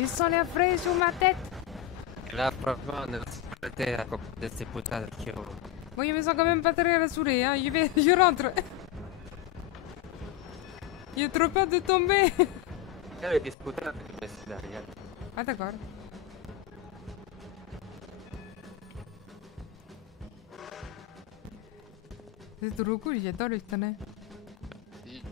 Ils sont les frais sur ma tête. Là, probablement, on va s'arrêter à cause de ces putains de kilos. Moi, je me sens quand même pas très rassurée, hein. Je rentre. J'ai trop peur de tomber. J'avais discuté avec le monsieur derrière. Ah, d'accord. C'est trop cool, j'adore le tonnerre. Si.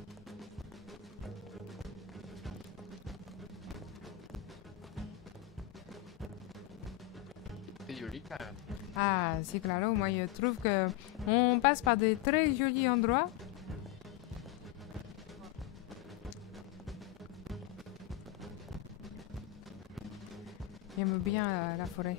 C'est joli quand même. Ah, c'est claro, moi je trouve que on passe par de très jolis endroits. J'aime bien la forêt.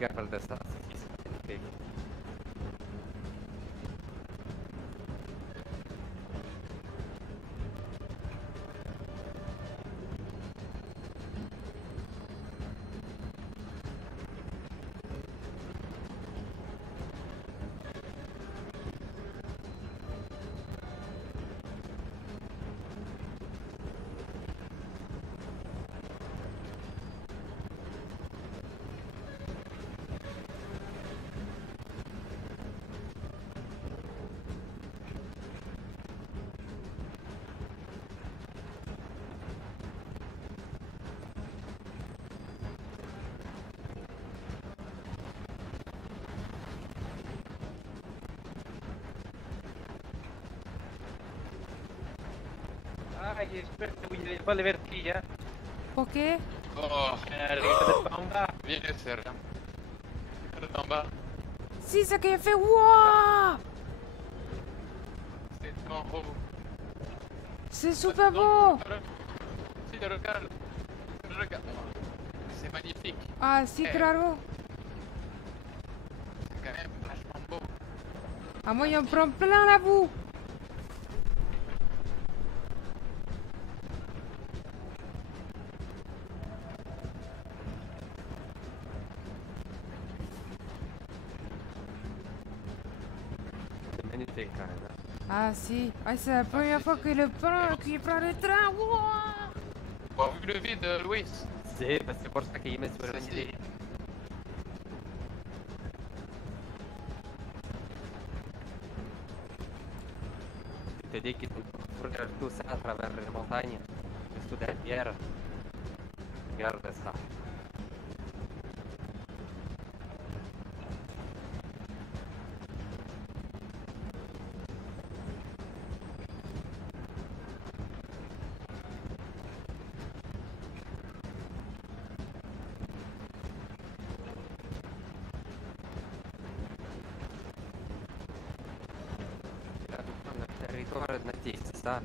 Regarde ça, c'est magnifique. Ah, j'espère que vous n'avez pas le vertige, hein. Ok. Oh, Regardez en bas. vieni a terra. Guarda en bas. Si, ça qui a fait wouah! C'est en haut. C'est super beau! Si, regarde. Regarde. C'est magnifique. Ah, si, claro. C'est quand même vachement beau. Ah, moi, j'en prends plein la boue. C'est magnifique quand même. Ah, si. Ah, c'est la première fois qu'il prend le train. Wouah! Tu as vu le vide, Louis? C'est parce que c'est pour ça qu'il met sur le Si. nid. Je te dis qu'ils regardent tout ça à travers les montagnes, sous derrière. Regarde ça. Là, dans le territoire natif, c'est ça?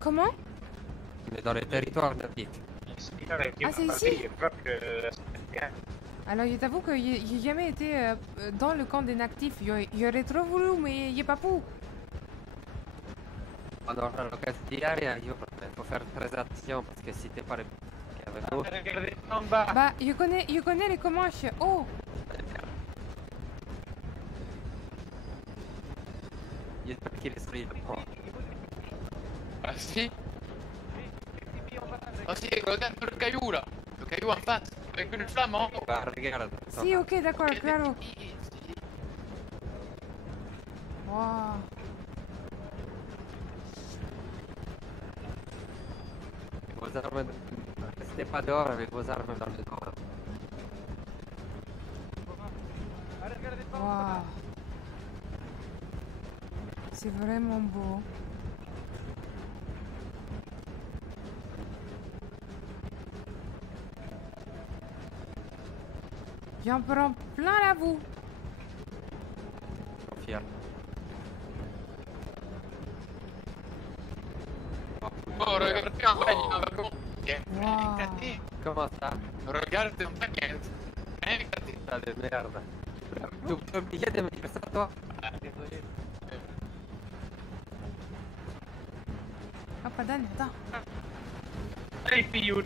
Comment? Mais dans le territoire natif. Ah, c'est ici? Alors, je t'avoue que j'ai jamais été dans le camp des natifs. J'aurais trop voulu, mais il a pas pu. On aura l'occasion d'y aller un jour, mais il faut faire très attention parce que si t'es pas avec nous, Regardez en bas. Bah, je connais les Comanches. Oh! j'espère qu'il est solide. Ah si? Ah si, regarde le caillou là. Le caillou en face. Avec une flamme en haut. Bah, regarde. Si, ok, d'accord, claro. Wow. Vos armes, restez pas dehors avec vos armes dans le dos. Regardez pas en bas. Wow. C'est vraiment beau. Il en prend plein la boue. Fier. Oh, regarde en bas, il y a un wagon. Wow. Éclaté. Comment ça? Regarde en bas, il y a un éclaté. Ça de merde. Tu es obligé de me dire ça, toi? Ah, désolé. Ah, pas d'âne, attends. Allez, Pioun.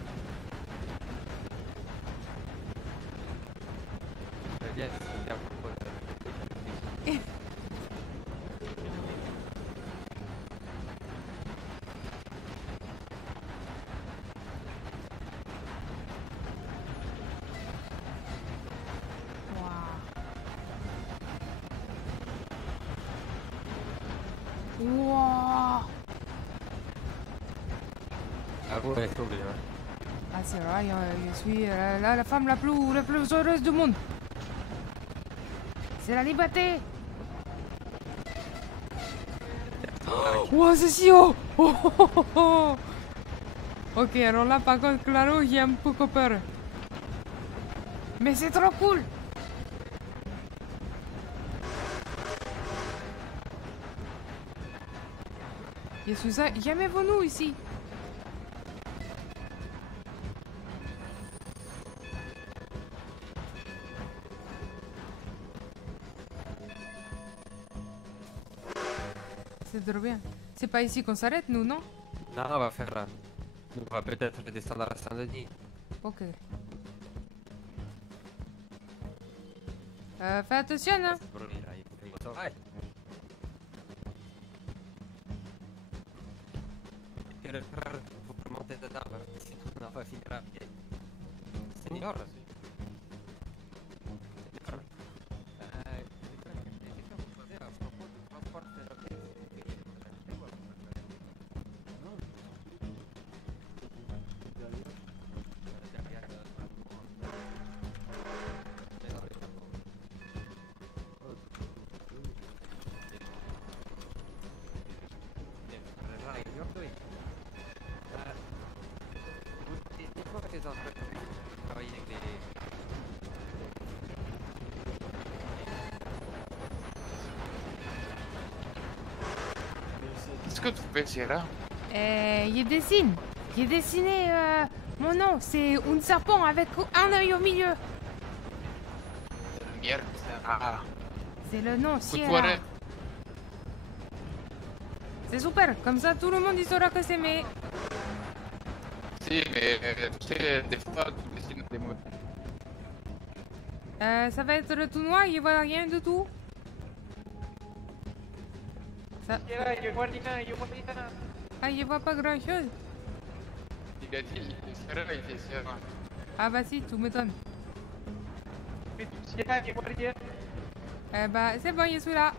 Yes, c'est un propos. Wow. Ah vous, c'est oublié. Ah, c'est vrai, je suis la femme la plus heureuse du monde. C'est la liberté. Wow, c'est si haut. Oh, oh, oh, oh. Ok, alors là, par contre, Claro, j'ai un peu peur. Mais c'est trop cool. Je suis jamais venu ici. C'est trop bien. C'est pas ici qu'on s'arrête, nous, non? Non, on va faire là. On va peut-être descendre à Saint-Denis. Ok. Fais attention, hein. Ouais. Et le frère, faut remonter dedans, sinon on va finir à pied. Senior. Qu'est-ce que tu fais, Sierra? Je dessine. J'ai dessiné mon nom. C'est un serpent avec un œil au milieu. Merde. Ah, C'est le nom, faut Sierra. voir. C'est super. Comme ça, tout le monde y saura que c'est mes... Si, mais tu sais, des fois, tu dessines des mots. Ça va être tout noir, il voit rien du tout. Ça... Je vois rien, je vois rien. Ah, il voit pas grand chose. Il a dit, Sierra, il fait Sierra. Ah bah si, tout m'étonne. Mais tu sais, je vois rien. Bah c'est bon, je suis là.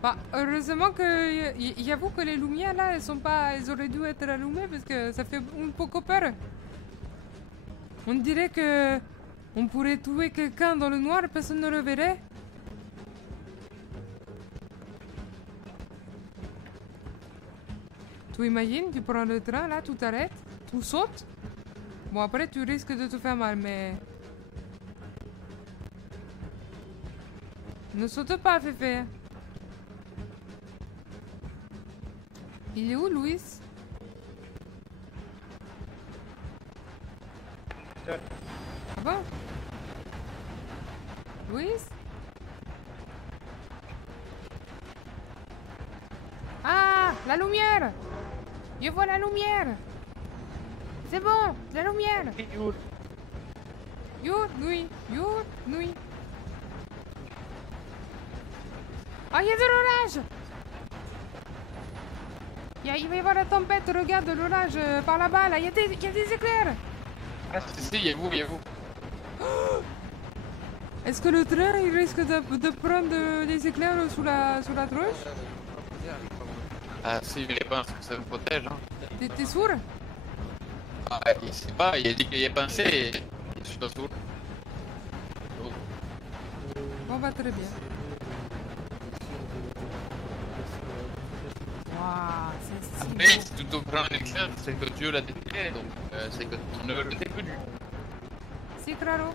Bah heureusement que... J'avoue que les lumières là, elles sont pas... Elles auraient dû être allumées parce que ça fait un peu peur. On dirait que... On pourrait tuer quelqu'un dans le noir et personne ne le verrait. Tu imagines, tu prends le train là, tout t'arrête, tout saute. Bon après tu risques de te faire mal mais... Ne saute pas, Féfé. Il est où, Louis? Ah bon? Louis? Ah, la lumière! Je vois la lumière! C'est bon, la lumière! Pioun. Nuit. Ah, il y a de l'orage! Il va y avoir la tempête, regarde l'orage par là-bas, là, il y a des éclairs! Ah, Si, il y a vous, il y a vous. Est-ce que le train, il risque de prendre des éclairs sous la tronche? Ah, si, je pense que ça me protège, hein. T'es sourd? Ah, il sait pas, il a dit qu'il y a pensé et je suis pas sourd. Bon, bah, très bien. Mais si tu te prends une classe, c'est que Dieu l'a décidé, donc c'est que ton heure était venue. Si, claro.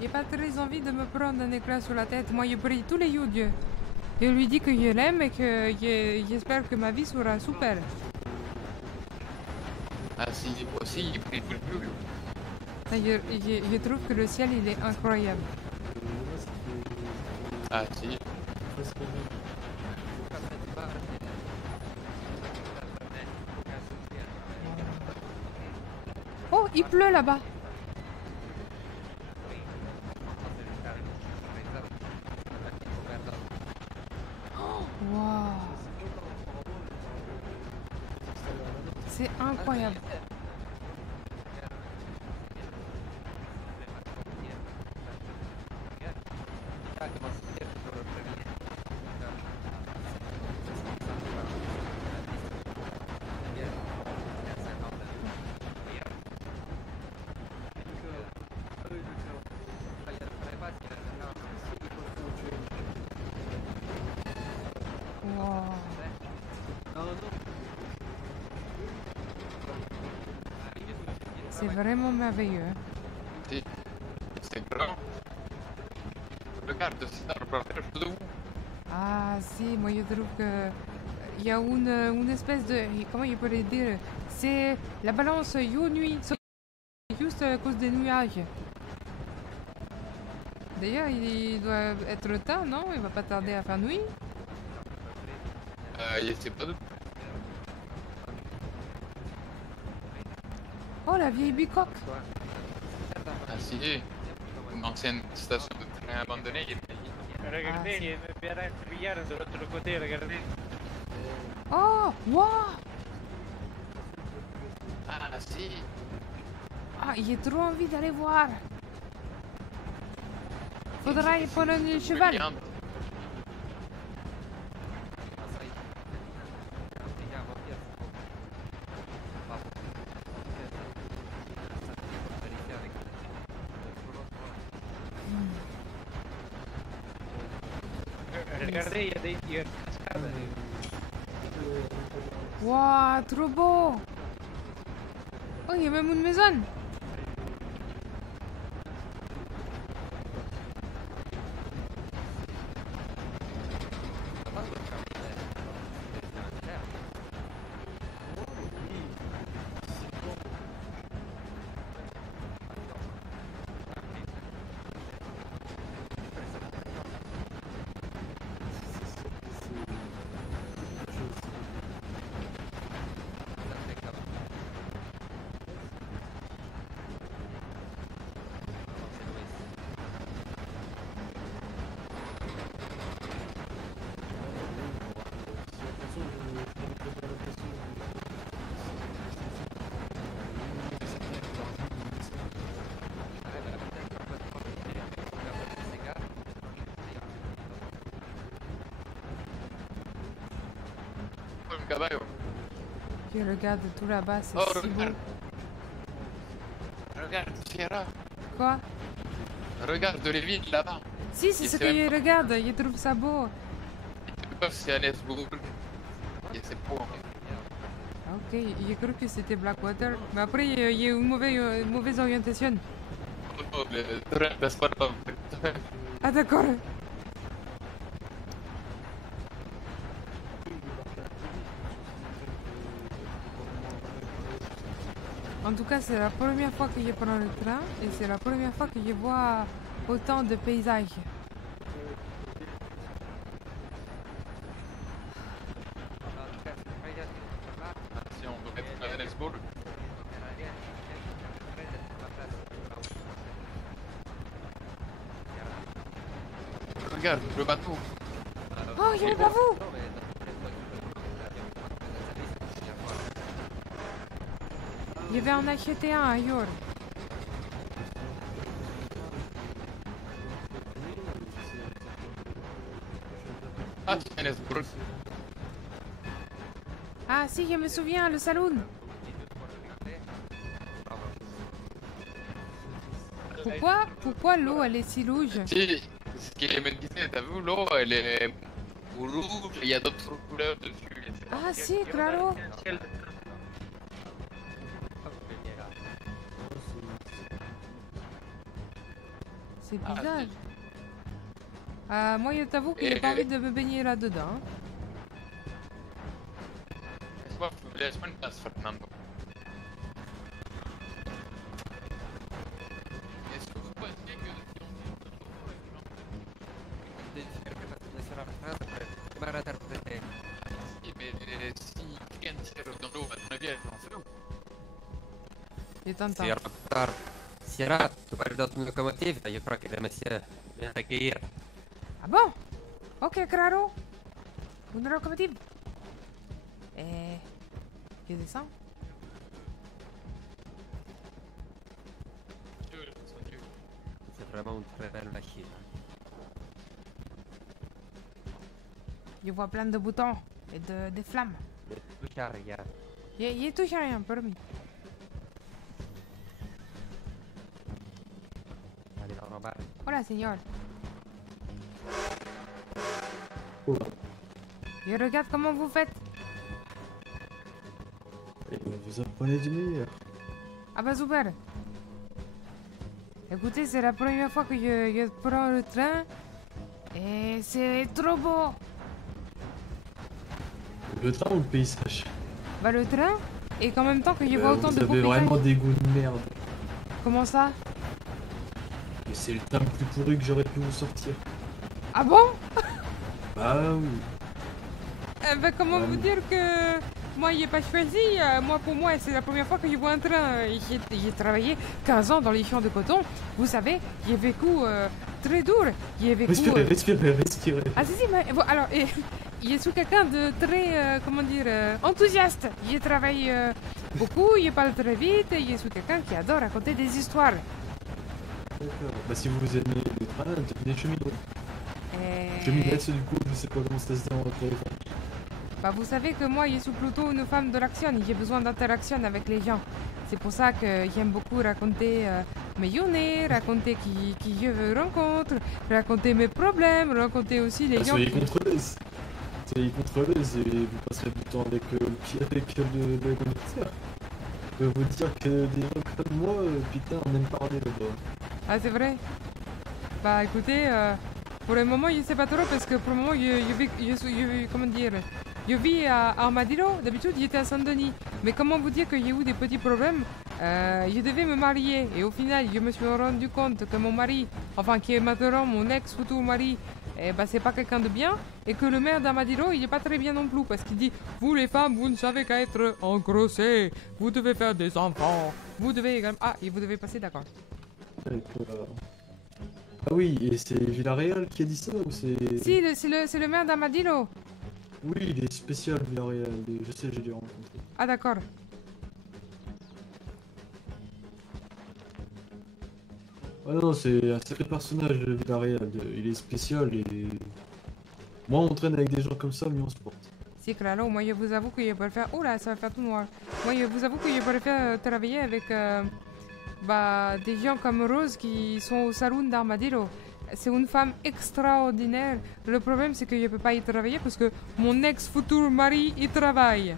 J'ai pas très envie de me prendre un éclat sur la tête. Moi, je prie tous les jours Dieu. Je lui dis que je l'aime et que j'espère que ma vie sera super. Ah si, moi aussi, il prie tout le Dieu. Ça, je trouve que le ciel, il est incroyable. Ah si. Oh, il pleut là-bas. Wow. C'est incroyable. Wow. C'est vraiment merveilleux. Si. C'est grand. Regarde, c'est un reportage de vous. Ah si, moi je trouve que il y a une espèce de... Comment je pourrais dire? C'est la balance jour-nuit, juste à cause des nuages. D'ailleurs, il doit être tard, non? Il va pas tarder à faire nuit. Je sais pas d'où. Oh, la vieille bicoque! Ah si. Une ancienne station de train abandonnée. Regardez, il y a une pirate billard de l'autre côté, regardez. Oh, wow! Ah si. Ah, j'ai trop envie d'aller voir. Faudra y prendre le cheval. Brillante. Regardez, il y a une cascade. Wow, trop beau! Oh, il y a même une maison. Un caballo. Je regarde tout là-bas, c'est Oh, si beau. regarde. Regarde, Sierra. Quoi? Regarde les villes là-bas. Si, c'est Et ce c'est que même je regarde, je trouve ça beau. C'est Johannesburg. Et c'est beau. Ah, ok, j'ai cru que c'était Blackwater. Mais après, il y a une mauvaise orientation. Oh, le train passe pas là. Ah, d'accord. En tout cas, c'est la première fois que je prends le train et c'est la première fois que je vois autant de paysages. Si on veut mettre Johannesburg. Regarde, le bateau. Oh, il est pas vous! Je vais en acheter un ailleurs. Ah, c'est Johannesburg. Ah si, je me souviens, le saloon. Pourquoi l'eau elle est si rouge? Si, ce qu'il me disait, t'as vu l'eau, elle est ou rouge, il y a d'autres couleurs dessus. etc. Ah si, claro. C'est Ah, bizarre. si. Moi, je t'avoue que j'ai pas envie de me baigner là-dedans. Laisse-moi une place, Fernando. Est-ce que vous pensez que si on dit mais si quelqu'un tire dans l'eau, à ton avis, elle en fait où? Je t'entends. Sierra Doctor. Sierra, tu parles d'autres locomotives? Je crois que le monsieur vient d'accueillir. Ah bon? Ok, claro. Une locomotive. Je descends. C'est vraiment une très belle machine. Je vois plein de boutons et de flammes. Ne touche à rien. Je touche à rien, promis. Allez, on va. Hola, señor. Oh. Je regarde comment vous faites. Et vous apprenez du meilleur. Ah bah super. Écoutez, c'est la première fois que je prends le train. Et c'est trop beau. Le train ou le paysage? Bah le train, et qu'en même temps que je vois autant vous de beaux avez paysages. vraiment des goûts de merde. Comment ça? Et c'est le train le plus pourri que j'aurais pu vous sortir. Ah bon? Bah oui. Eh ben, comment vous dire que moi, il pas choisi. Moi, pour moi, c'est la première fois que je vois un train. J'ai travaillé 15 ans dans les champs de coton. Vous savez, j'ai vécu très dur. J'ai vécu... Respirez. Ah si, mais bon, alors, je suis quelqu'un de très, comment dire, enthousiaste. Je travaille beaucoup, je parle très vite, et je suis quelqu'un qui adore raconter des histoires. D'accord. Bah si vous aimez le train, devenez cheminot. Et... Cheminette, du coup, je sais pas comment ça se dit en téléphone. Bah, vous savez que moi, je suis plutôt une femme de l'action. J'ai besoin d'interaction avec les gens. C'est pour ça que j'aime beaucoup raconter mes journées, raconter qui je rencontre, raconter mes problèmes, raconter aussi les gens Soyez qui... contrôleuse. Soyez contrôleuse et vous passerez du temps avec le conducteur. Je peux vous dire que des gens comme moi, putain, on aime parler là-bas. Ah, c'est vrai? Bah, écoutez, pour le moment, je sais pas trop parce que pour le moment, comment dire... Je vis à Armadillo, d'habitude j'étais à Saint-Denis. Mais comment vous dire que j'ai eu des petits problèmes? Je devais me marier et au final je me suis rendu compte que mon mari, enfin qui est maintenant mon ex-futur mari, bah, c'est pas quelqu'un de bien. Et que le maire d'Armadillo il est pas très bien non plus parce qu'il dit vous les femmes vous ne savez qu'à être engrossées, vous devez faire des enfants, vous devez également... Ah, et vous devez passer, d'accord. Ah oui, et c'est Villarreal qui a dit ça ou c'est... Si, c'est le maire d'Armadillo. Oui, il est spécial Villarreal, je sais, j'ai dû le rencontrer. Ah d'accord. Ah non, c'est un sacré personnage Villarreal, il est spécial et... Moi on traîne avec des gens comme ça, mais on se porte. C'est claro, moi je vous avoue que je peux le faire... Oh là, ça va faire tout noir. Moi je vous avoue que je peux le faire travailler avec bah, des gens comme Rose qui sont au salon d'Armadillo. C'est une femme extraordinaire. Le problème c'est que je peux pas y travailler parce que mon ex-futur mari y travaille.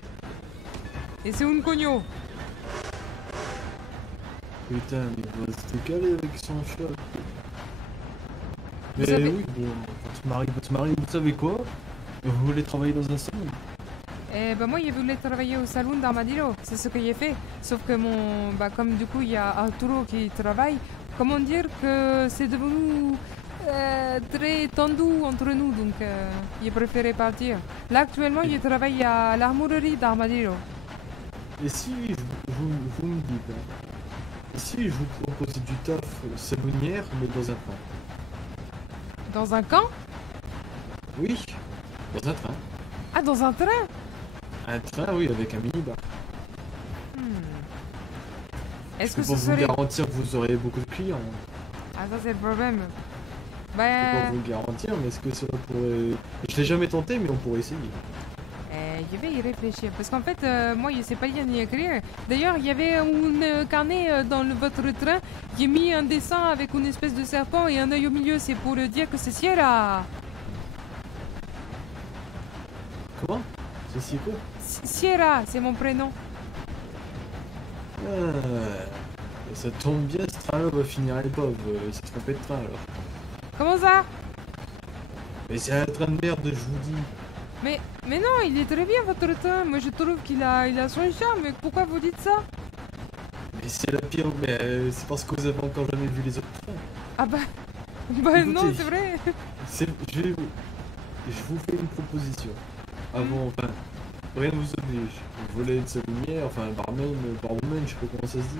Et c'est un cogno. Putain, mais il va se caler avec son chat. Mais savez- oui, bon, votre mari, vous savez quoi? Vous voulez travailler dans un salon? Eh ben moi je voulais travailler au salon d'Armadillo, c'est ce que j'ai fait. Sauf que bah, comme du coup il y a Arturo qui travaille, comment dire que c'est devenu très tendu entre nous, donc j'ai préféré partir. Là actuellement je travaille à l'armurerie d'Armadillo. Et si vous me dites, hein, et si je vous proposais du taf salonnière, mais dans un train? Dans un camp? Oui, dans un train. Ah, dans un train? Un train, oui, avec un minibar. Est-ce Je que peux ce vous serait... garantir que vous aurez beaucoup de clients. Ah, ça c'est le problème. Je peux Bah... pas vous le garantir, mais est-ce que ça pourrait... Je l'ai jamais tenté, mais on pourrait essayer. Je vais y réfléchir parce qu'en fait, moi je sais pas lire ni écrire. D'ailleurs, il y avait un carnet dans votre train. J'ai mis un dessin avec une espèce de serpent et un œil au milieu. C'est pour le dire que c'est Sierra. Ceci quoi? Sierra, c'est mon prénom. Ah, ça tombe bien, ce train-là va finir à l'épreuve. Il s'est trompé de train alors. Comment ça? Mais c'est un train de merde, je vous dis. Mais non, il est très bien votre train. Moi je trouve qu'il a son charme. Mais pourquoi vous dites ça? Mais c'est la pire, mais c'est parce que vous avez encore jamais vu les autres trains. Ah bah... Bah Écoutez, non, c'est vrai. Je vous fais une proposition. Avant, enfin, rien ne vous oblige. Vous voulez une salinière, enfin, barman, je sais pas comment ça se dit.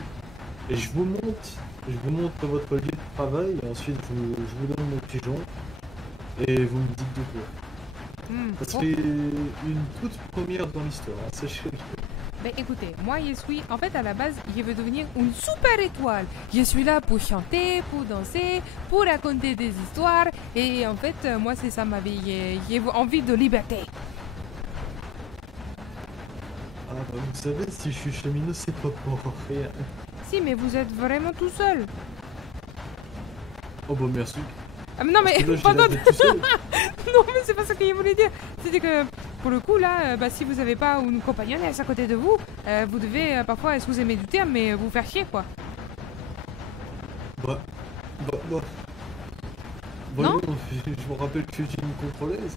Et je vous montre votre lieu de travail, et ensuite je vous donne mon pigeon, et vous me dites de quoi. Ça Bon. serait une toute première dans l'histoire, hein, sachez-le. Mais écoutez, moi je suis, en fait à la base, je veux devenir une super étoile. Je suis là pour chanter, pour danser, pour raconter des histoires. Et en fait, moi c'est ça ma vie. J'ai envie de liberté. Ah bah vous savez, si je suis cheminot, c'est pas pour rien. Si, mais vous êtes vraiment tout seul. Oh bah merci. Ah mais non mais, Parce que là, j'ai pardon. l'air d'être tout seul. Non mais c'est pas ça que je voulais dire. C'était que, pour le coup là, bah, si vous avez pas une compagnonnesse à côté de vous, vous devez parfois, excusez-moi du terme, mais vous faire chier quoi. Bah. Non Voyons, je vous rappelle que j'ai une contrôleuse.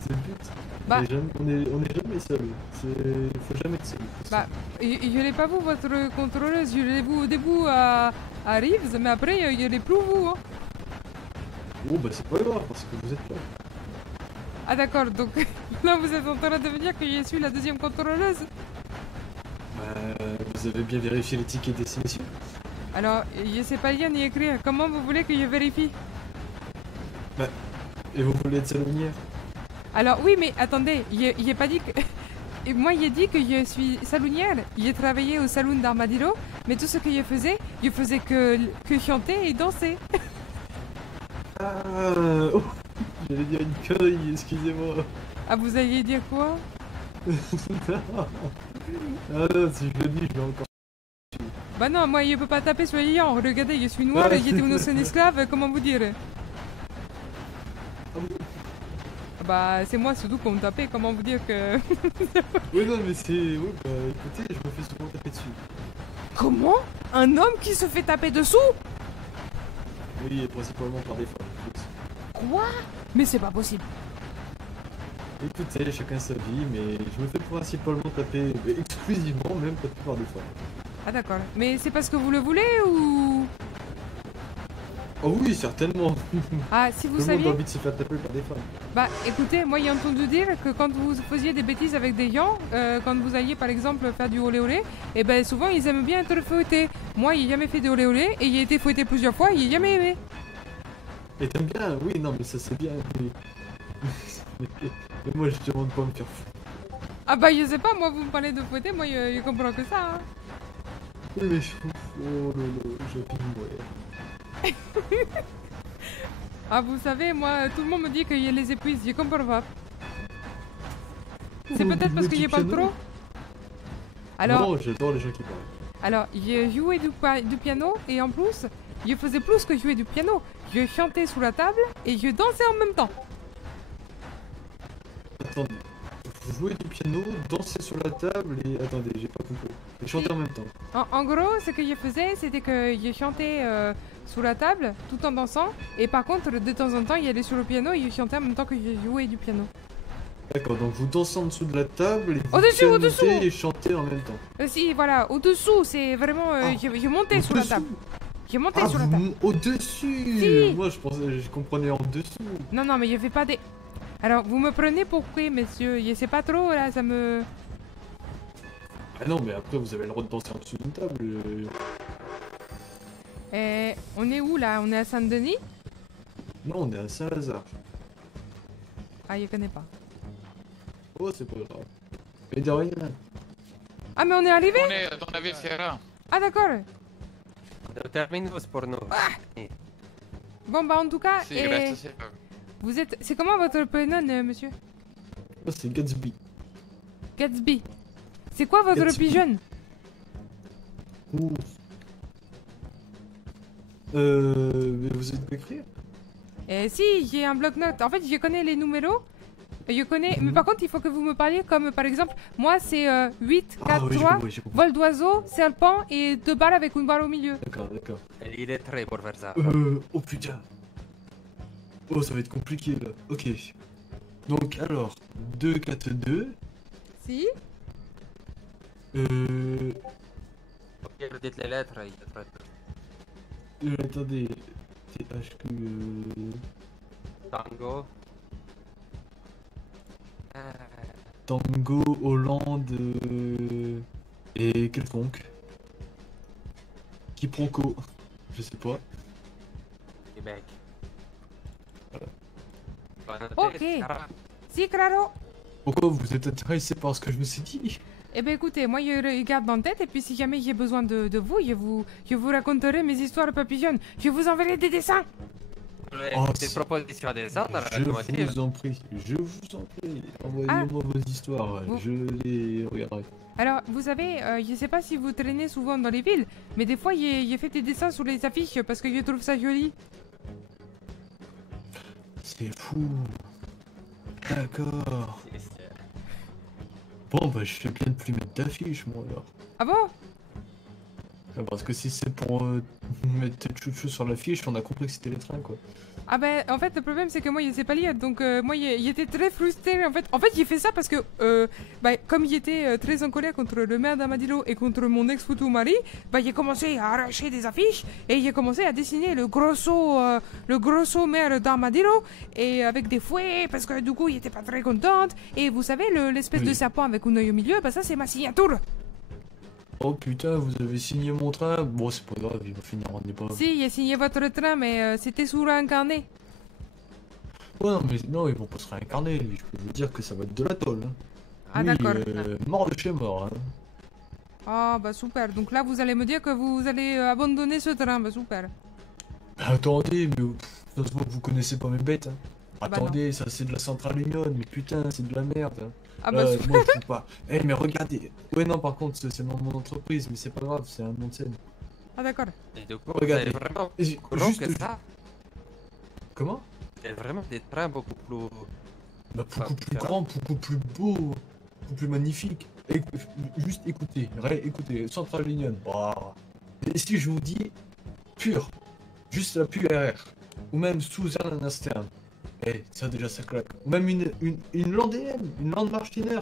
C'est le but. Bah. On est jamais seul. Faut jamais être seul. Bah, je l'ai pas vous votre contrôleuse, je l'ai vous au début à Reeves, mais après je l'ai plus vous. Hein. Oh bah c'est pas grave parce que vous êtes là. Ah d'accord, donc là vous êtes en train de me dire que je suis la deuxième contrôleuse. Vous avez bien vérifié les tickets destination? Alors, je sais pas lire ni écrire, comment vous voulez que je vérifie? Et vous voulez être salonière? Alors oui, mais attendez, j'ai pas dit que... Et moi, j'ai dit que je suis salonière. J'ai travaillé au salon d'Armadillo, mais tout ce que je faisais que chanter et danser. Ah oh, j'allais dire une connerie, excusez-moi. Ah, vous alliez dire quoi? Ah non, si je le dis, je vais encore... Bah non, moi, je peux pas taper sur les gens. Regardez, je suis noire, j'étais une ancienne esclave, comment vous dire? Ah bon? Bah, c'est moi surtout qu'on me tapait, comment vous dire que... Oui, non, mais c'est... Oui, bah écoutez, je me fais souvent taper dessus. Comment? Un homme qui se fait taper dessous? Oui, et principalement par des femmes. Quoi? Mais c'est pas possible. Écoutez, chacun sa vie, mais je me fais principalement taper, exclusivement même taper par des femmes. Ah d'accord. Mais c'est parce que vous le voulez ou... Oh oui, certainement. Ah, si vous Tout le monde a saviez... envie de se faire taper par des femmes. Bah écoutez, moi j'ai entendu dire que quand vous faisiez des bêtises avec des gens, quand vous alliez par exemple faire du olé olé, et ben souvent ils aiment bien être fouettés. Moi j'ai jamais fait de olé olé et j'ai été fouetté plusieurs fois et j'ai jamais aimé. Et t'aimes bien? Oui, non, mais ça c'est bien. Mais moi je te demande pas de me faire foutre. Ah bah je sais pas, moi vous me parlez de fouetter, moi je comprends que ça. Hein. Oui, mais je trouve... Oh lolo, j'ai envie de mourir. Ah vous savez, moi tout le monde me dit que je les épuise, je comprends pas. C'est Oh, peut-être parce que du je parle piano? trop. Alors, Non, j'adore les gens qui parlent. alors je jouais du piano et en plus, je faisais plus que jouer du piano. Je chantais sous la table et je dansais en même temps. Attendez, vous jouez du piano, dansez sur la table et... Attendez, j'ai pas compris. Et chanter en même temps. En gros, ce que je faisais, c'était que je chantais sous la table tout en dansant. Et par contre, de temps en temps, il allait sur le piano et je chantais en même temps que je jouais du piano. D'accord, donc vous dansez en dessous de la table et vous Au-dessus, pianotez au-dessous. et chantez en même temps. Si, voilà, au-dessous, c'est vraiment... je montais sous la Au-dessous. table. Je montais Ah, sur la table. au-dessus. Si. Moi, je comprenais en dessous. Non, non, mais je fais pas des... Alors, vous me prenez pour quoi, messieurs? Je sais pas trop, là, ça me... Ah non, mais après, vous avez le droit de danser en dessous d'une table. On est où, là? On est à Saint-Denis? Non, on est à Saint-Lazare. Ah, je connais pas. Oh, c'est pas grave. Mais de rien. Ah, mais on est arrivé? On est dans la ville Sierra. Ah, d'accord. Le terminus pour nous. Bon, bah, en tout cas, Si, il reste assez. vous êtes... C'est comment votre prénom, monsieur? Oh, c'est Gatsby. Gatsby. C'est quoi votre Gatsby. pigeon? Ouh. Mais vous êtes écrire? Si, j'ai un bloc-notes. En fait, je connais les numéros, Je connais, mais par contre, il faut que vous me parliez comme, par exemple, moi, c'est 8, 4, Ah oui, j'ai 3, compris, j'ai compris. vol d'oiseau, serpent et 2 balles avec une balle au milieu. D'accord, d'accord. Et il est très pour faire ça. Oh putain. Oh, ça va être compliqué là. Ok. Donc, alors, 2, 4, 2. Si? Ok, vous dites les lettres, il est très... Attendez. THQ. Tango. Tango, Hollande. Et quelconque. Quiproquo. Je sais pas. Québec. Ok. Si, claro. Pourquoi vous êtes intéressé par ce que je me suis dit? Eh ben écoutez, moi je le garde en tête et puis si jamais j'ai besoin de vous, je vous raconterai mes histoires papillonnes. Je vous enverrai des dessins. Oh, Des propositions des ordres, Je vous en prie, envoyez-moi vos histoires, Vous- je les regarderai. Alors, vous savez, je sais pas si vous traînez souvent dans les villes, mais des fois j'ai fait des dessins sur les affiches parce que je trouve ça joli. C'est fou. D'accord. Bon bah je fais bien de plus mettre d'affiches moi alors. Ah bon? Parce que si c'est pour mettre tête chouchou sur l'affiche, on a compris que c'était les trains quoi. Ah ben, en fait, le problème c'est que moi je sais pas lire, donc moi j'étais très frustré en fait. En fait, j'ai fait ça parce que, comme j'étais très en colère contre le maire d'Armadillo et contre mon ex-foutu mari, j'ai commencé à arracher des affiches et j'ai commencé à dessiner le grosso maire d'Armadillo et avec des fouets parce que du coup il était pas très contente. Et vous savez, l'espèce Oui. de serpent avec un œil au milieu, ça c'est ma signature. Oh putain, vous avez signé mon train. Bon c'est pas grave, il va finir en épreuve. Si, j'ai signé votre train, mais c'était sur un carnet. Ouais non mais non, ils vont pas se réincarner, je peux vous dire que ça va être de la tôle. Hein. Ah Oui, d'accord. mort de chez mort. Hein. Ah bah super, donc là vous allez me dire que vous allez abandonner ce train, bah super. Attendez, mais ça se voit que vous connaissez pas mes bêtes. Hein. Ah bah Attendez, ça c'est de la centrale Union, mais putain, c'est de la merde. Hein. Ah bah super. Moi je trouve pas. Eh mais regardez. Ouais non par contre c'est le nom de mon entreprise, mais c'est pas grave, c'est un nom de scène. Ah d'accord. Et du coup, Regardez. vous avez vraiment Et courant juste- que ça. Comment? C'est vraiment des trains beaucoup plus... Bah beaucoup plus différent. grand, beaucoup plus beau, beaucoup plus magnifique. Juste écoutez, écoutez, centrale Union. Bah. Et si je vous dis pur, juste la pure RR, ou même sous un Astern. Eh, ça déjà ça claque. Ou même une Landéenne, une Landmarschiner.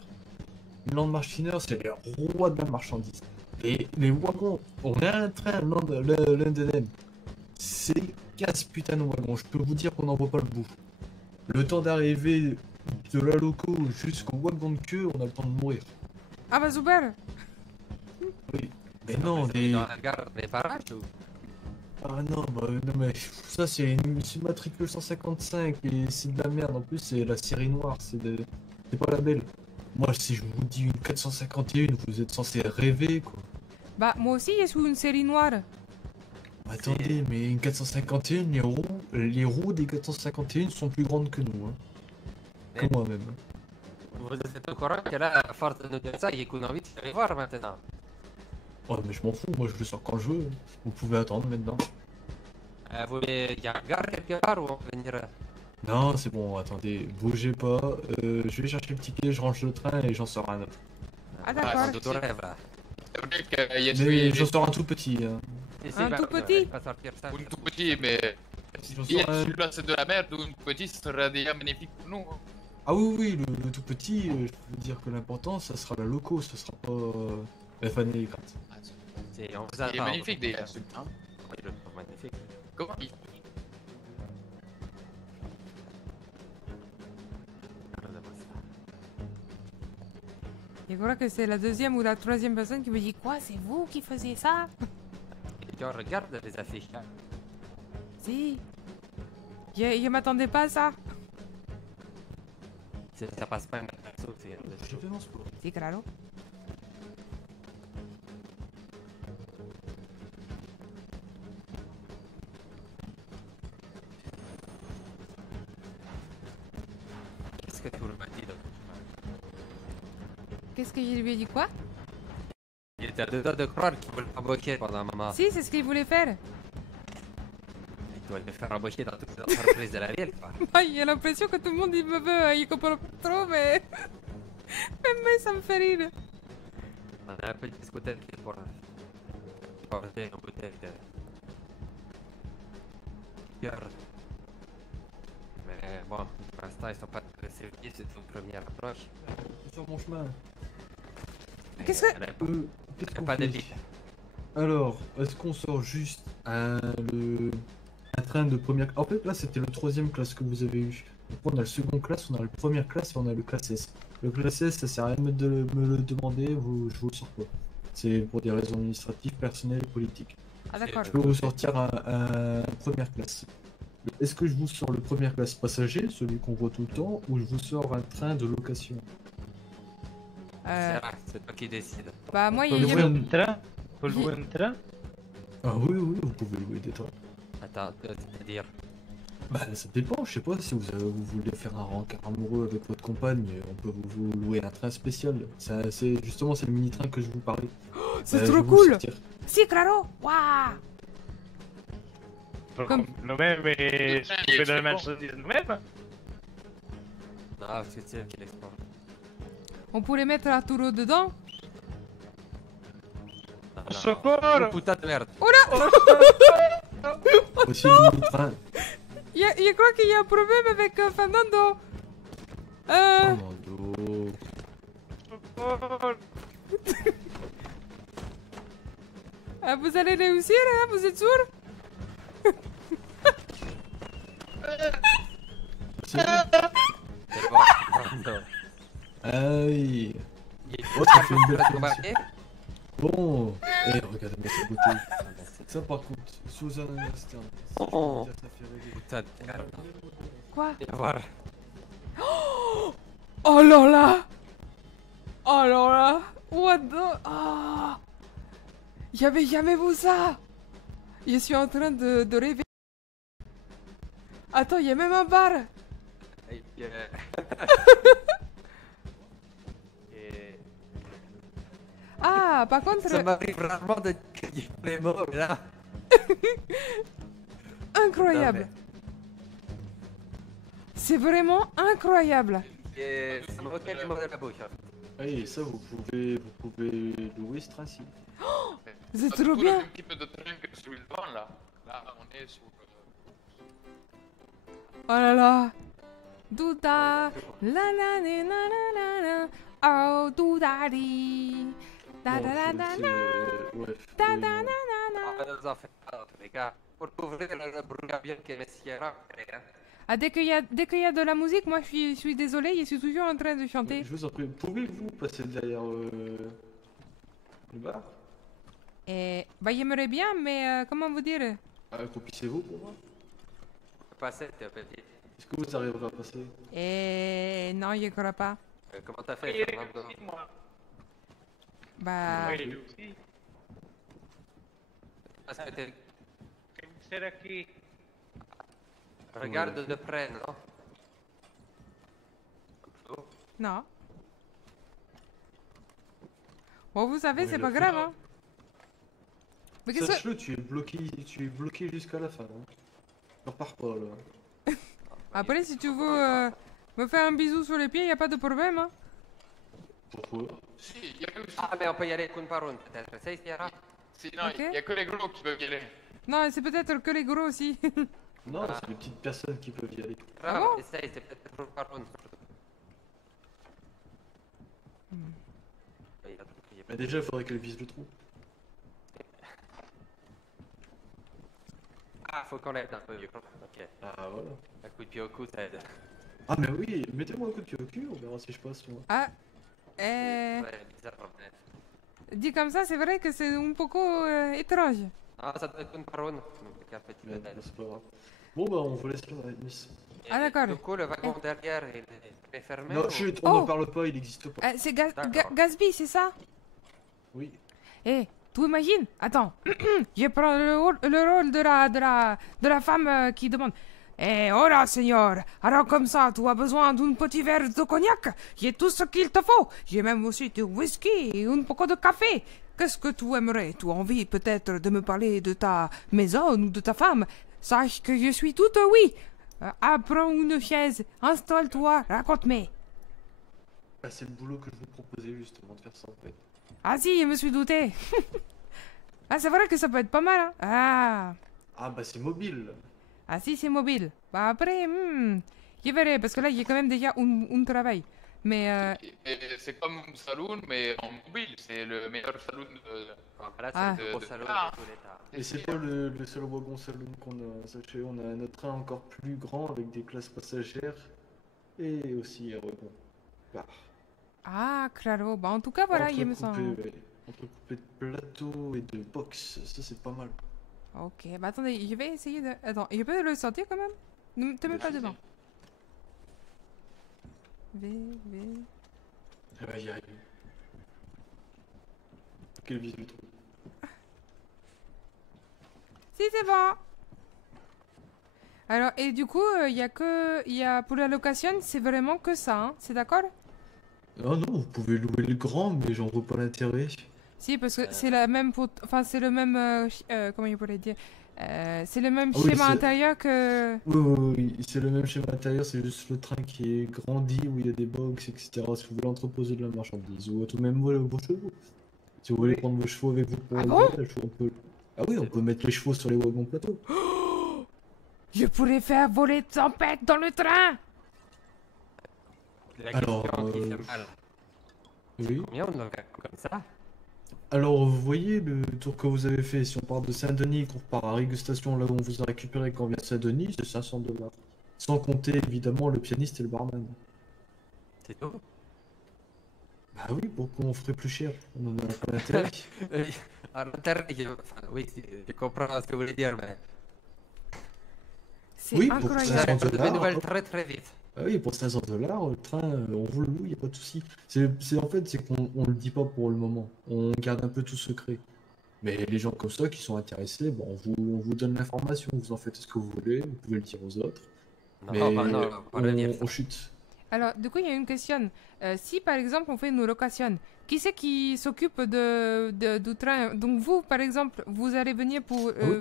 Une Landmarschiner, c'est les rois de la marchandise. Et les wagons, on a un train Landéenne. C'est casse putain de wagons. Je peux vous dire qu'on n'en voit pas le bout. Le temps d'arriver de la loco jusqu'au wagon de queue, on a le temps de mourir. Ah bah super. Mais non, C'est dans la gare des parages ou... Ah non, non mais ça c'est une matricule 155 et c'est de la merde. En plus c'est la série noire, c'est pas la belle. Moi si je vous dis une 451, vous êtes censé rêver quoi. Bah moi aussi je suis une série noire. Attendez, mais une 451, les roues des 451 sont plus grandes que nous, hein. Que Mais- moi-même. Vous êtes au courant que là, à force de nous dire ça, il y a qu'on a envie de aller voir maintenant. Oh mais je m'en fous, moi je le sors quand je veux. Vous pouvez attendre maintenant. Il y a une gare quelque part où on peut venir... Non, c'est bon, attendez, bougez pas. Je vais chercher le ticket, je range le train et j'en sors un autre. Ah d'accord. C'est tout rêve là. C'est vrai qu'il y a Mais celui j'en sors un tout petit. Hein. Un tout petit. Pas sortir ça. ou tout petit, mais si J'en sors un- celui-là c'est de la merde ou une petite, ce sera déjà magnifique pour nous. Hein. Ah oui, oui, le tout petit, je peux vous dire que l'important, ça sera la loco, ça sera pas la fan électrate. C'est, on vous Il est attend. magnifique déjà. Hein. Oui, je le trouve magnifique. Comment il... Je crois que c'est la deuxième ou la troisième personne qui me dit quoi, c'est vous qui faisiez ça? Et tu regardes les affiches là. Si. Je m'attendais pas à ça. Ça passe pas un perso, c'est... Je fais mon sport. Si, claro. Qu'est-ce que tu m'as dit là? Qu'est-ce que je lui ai dit quoi? Il était à deux doigts de croire qu'il voulait pas bloquer pendant un moment. Si, c'est ce qu'il voulait faire. Et tu vas me faire embaucher dans toutes les entreprises de la ville, quoi. Ah, il y a l'impression que tout le monde il me veut, il comprend pas trop, mais... mais ça me fait rire. On a un peu discuté pour porter une bouteille de bière. Mais bon, pour l'instant, ils sont pas très servis, c'est une première approche. Sur mon chemin. Qu'est-ce que... Il y en a pas- Qu'est-ce il y a qu'on pas de fait? vie. Alors, est-ce qu'on sort juste un train de première... En fait, là, c'était le troisième classe que vous avez eu. Après, on a le second classe, on a le première classe et on a le classe S. Le classe S, ça sert à rien de me le demander, je vous le sors pas. C'est pour des raisons administratives, personnelles et politiques. Ah d'accord. Je peux vous sortir un première classe. Est-ce que je vous sors le première classe passager, celui qu'on voit tout le temps, ou je vous sors un train de location? C'est toi qui décides. Bah moi, Faut il y louer a... un- Un train? Faut louer un train? Ah oui, oui, vous pouvez louer des trains. Attends, c'est-à-dire... Bah ça dépend, je sais pas, si vous voulez faire un rencard amoureux avec votre compagne, on peut vous louer un train spécial. C'est justement c'est le mini-train que je vous parlais. C'est Je trop vais vous cool. sortir. Si, claro. Waouh. Comme- Nous-mêmes et Le train, on il fait est de la très bon. marchandise nous-mêmes. Non, c'est sûr qu'il exporte. On pourrait mettre Arturo dedans. Non, non. Secours! Oh, putain de merde. Voici le mini-train. Je crois qu'il y a un problème avec Fernando. Fernando. Secours! Vous allez réussir, hein? Vous êtes sûr? C'est bon. C'est bon. Non. Aïe. Il- Oh, ça fait une belle T'as finition. remarqué? Bon. Eh, regardez-moi cette beauté. Ça par contre, Susan Stern. Oh. Ça fait rêver. Putain de merde. Quoi? Et voilà. Oh là là! Oh là là! What the... Ah! J'avais jamais vu ça! Je suis en train de rêver. Attends, il y a même un bar! Et puis, et... Ah, par contre, Ça m'arrive rarement de dire les mots, mais là... incroyable! Non, C'est vraiment incroyable! Et ça me requête les mots de la bouche. hein. Allez, ça vous pouvez louer ce train-ci. C'est Pas trop du tout bien! le même type de train que celui devant là. Là, on est sur. Oh là là! Douda! La la la la la la! Oh, doudari! Da da da da da! Ouais. Da oui, da non. da da da! Ah, ne vous en faites pas, dans tous les cas. Pour couvrir le brouillard que Messia hein. Ah, dès qu'il y a de la musique, moi je suis désolée, je suis toujours en train de chanter. Je vous en prie, pouvez-vous passer derrière le bar? Et bah j'aimerais bien, mais comment vous dire? Accroupissez-vous pour moi. Passer, t'es petit. Est-ce que vous arriverez à passer? Et non, je crois pas. Comment t'as fait, Oui, Fernando? moi. Bah Oui, lui aussi. Parce que t'es... C'est qui? Regarde de près, non? Oh, non. Bon, vous savez, Oui, c'est le pas foot. grave, hein. Mais qu'est-ce que... Sache-le, tu es bloqué jusqu'à la fin. Hein. Ne repars pas là. Après, si tu veux me faire un bisou sur les pieds, y a pas de problème, hein. Pourquoi? Si, il y a que Ah, mais on peut y aller une par une, peut-être. Ça ira. si, non, Ok. il y a que les gros qui peuvent y aller. Non, c'est peut-être que les gros aussi. Non, c'est les petites personnes qui peuvent y aller. Ah bon? Essaye, c'est peut-être une par une. Mais déjà, il faudrait qu'elle vise le trou. Ah, faut qu'on aide un peu, ok. Ah voilà. Un coup de pied au cou, ça aide. Ah mais oui, mettez-moi un coup de pied au cul, on verra si je passe moi. Ah, Ouais, bizarre, mais... dit comme ça, c'est vrai que c'est un poco étrange. Ah, ça doit être une par une. Donc, un petit Mais peu d'aide. c'est pas grave. Bon bah on vous laisse là, Miss. Ah, d'accord. Du coup, le wagon derrière, il est fermé Non, ou- chut, on Oh. ne parle pas, il n'existe pas. C'est D'accord. Gatsby, c'est ça? Oui. Eh, tu imagines? Attends, je prends le rôle de la femme qui demande. Eh, hola, Seigneur. Alors comme ça, tu as besoin d'un petit verre de cognac? J'ai tout ce qu'il te faut. J'ai même aussi du whisky et un peu de café. Qu'est-ce que tu aimerais? Tu as envie peut-être de me parler de ta maison ou de ta femme? Sache que je suis tout oui. Apprends une chaise, installe-toi, raconte-moi. Bah, c'est le boulot que je vous proposais justement de faire ça en fait. Ah si, je me suis douté. Ah, c'est vrai que ça peut être pas mal, hein. Ah, Ah bah c'est mobile. ah si, c'est mobile. Bah après, je verrai, parce que là, il y a quand même déjà un travail. Mais Et c'est comme un saloon, mais en mobile. C'est le meilleur saloon de. Voilà, c'est Ah. le gros salon Ah. de tout l'État. Et c'est pas le seul wagon saloon qu'on a. Sachez, on a notre train encore plus grand avec des classes passagères et aussi un wagon. Bah, ah, claro. Bah en tout cas, voilà, il me semble. ouais. Entrecoupé de plateaux et de box, ça c'est pas mal. Ok, bah attendez, je vais essayer de... Attends, je peux le sortir quand même? Ne te mets pas devant. V. Aïe aïe. Quel visu le trou. Si, c'est bon. Alors, et du coup, pour la location, c'est vraiment que ça, hein? C'est d'accord? Ah non, vous pouvez louer le grand, mais j'en vois pas l'intérêt. Si, parce que c'est la même... Enfin, c'est le même... comment je pourrais dire? C'est le même Ah oui, schéma c'est- intérieur que... Oui, c'est le même schéma intérieur, c'est juste le train qui est grandi, où il y a des box, etc. Si vous voulez entreposer de la marchandise, ou tout même vos chevaux. Si vous voulez prendre vos chevaux avec vous pour Ah le bon voyage, on peut... Ah oui, on peut mettre les chevaux sur les wagons plateaux. Je pourrais faire voler tempête dans le train! La Alors, question qui fait mal. Oui. Combien on en gagne comme ça? Alors, vous voyez le tour que vous avez fait, si on part de Saint-Denis, qu'on repart à Régustation, là où on vous a récupéré quand on vient de Saint-Denis, c'est 500 $. Sans compter évidemment le pianiste et le barman. C'est tout. Bah oui, pourquoi on ferait plus cher? On en a pas l'intérêt. À l'intérieur, enfin, oui, je comprends ce que vous voulez dire, mais C'est Oui, pour vous incroyable. ça. allez faire de $500, nouvelles très très vite. Ah oui, pour 500 $, le train, on vous le loue, il a pas de souci. En fait, c'est qu'on on le dit pas pour le moment. On garde un peu tout secret. Mais les gens comme ça qui sont intéressés, bon, on vous donne l'information, vous en faites ce que vous voulez, vous pouvez le dire aux autres. Non, Mais bah non, pas le dire. on chute. Alors, du coup, il y a une question. Si, par exemple, on fait une location, qui c'est qui s'occupe du train? Donc, vous, par exemple, vous allez venir pour... oui.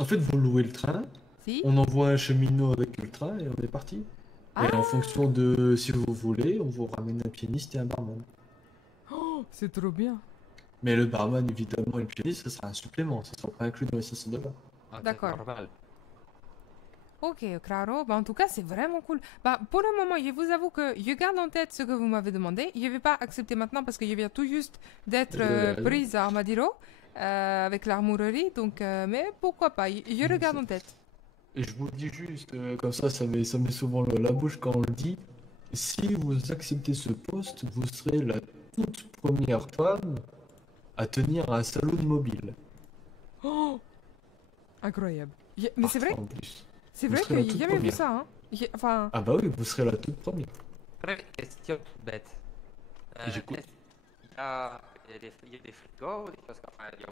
En fait, vous louez le train, Si? on envoie un cheminot avec le train et on est parti. Ah. Et en fonction de si vous voulez, on vous ramène un pianiste et un barman. Oh, c'est trop bien. Mais le barman, évidemment, et le pianiste, ce sera un supplément, ça sera pas inclus dans les 500 $. Ah, c'est D'accord. normal. Ok, claro. Bah, en tout cas, c'est vraiment cool. Bah, pour le moment, je vous avoue que je garde en tête ce que vous m'avez demandé. Je vais pas accepter maintenant parce que je viens tout juste d'être prise à Armadillo avec l'armurerie. Donc, mais pourquoi pas? Je le garde en tête. Et je vous le dis juste, comme ça met souvent la bouche quand on le dit. Si vous acceptez ce poste, vous serez la toute première femme à tenir un salon mobile. Oh, incroyable. Mais c'est vrai, En plus. c'est vous vrai serez que la j'ai toute jamais vu première. ça. Hein. Enfin, Ah bah oui, vous serez la toute première. Après, question toute bête. J'écoute. Il y a des frigos, des choses comme ça. Il y a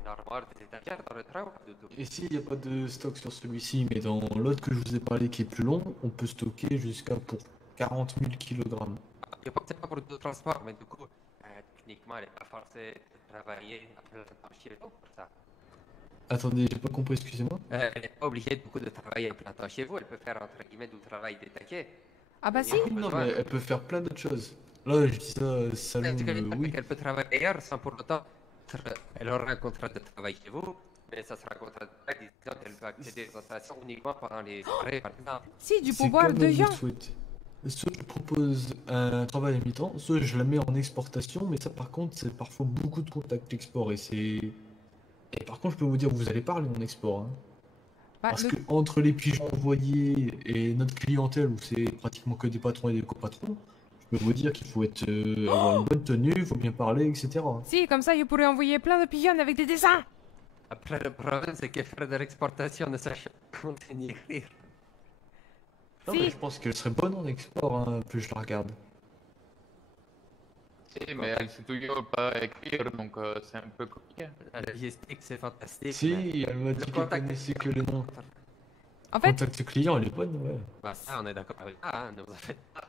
une armoire, des étagères dans le train ou pas du tout? Et s'il n'y a pas de stock sur celui-ci, mais dans l'autre que je vous ai parlé qui est plus long, on peut stocker jusqu'à pour 40 000 kg. Il n'y a pas c'est pas pour le transport, mais du coup, techniquement, elle n'est pas forcée de travailler à plein temps chez vous pour ça. Attendez, j'ai pas compris, excusez-moi. Elle n'est pas obligée beaucoup de travailler à plein temps chez vous, elle peut faire entre guillemets du travail détaché. ah bah si. Non, mais elle peut faire plein d'autres choses. Là, je dis ça, salon, oui. Elle peut travailler ailleurs sans pour autant. Elle aura un contrat de travail chez vous, mais ça sera un contrat de travail disant qu'elle peut accéder aux installations uniquement pendant les arrêts, par exemple. Si, du C'est pouvoir comme de vous gens. le souhaitez. Soit je propose un travail à mi-temps, soit je la mets en exportation, mais ça par contre c'est parfois beaucoup de contacts export et par contre je peux vous dire vous allez parler en export, hein. Bah, Parce le- que entre les pigeons envoyés et notre clientèle où c'est pratiquement que des patrons et des copatrons, je peux vous dire qu'il faut être avoir une bonne tenue, il faut bien parler, etc. Si, comme ça, je pourrais envoyer plein de pigeons avec des dessins. Après, le problème, c'est que faire de l'exportation ne sache pas compter ni écrire. Non, Si. mais je pense qu'elle serait bonne en export, hein, plus je la regarde. Si, mais elle sait toujours pas écrire, donc c'est un peu compliqué. La logistique, c'est fantastique. mais- Si, elle m'a dit qu'elle contact- connaissait que les noms. En fait, Contact client, elle est bonne, ouais. Bah, ça, on est d'accord avec ça, hein, ne vous en faites pas.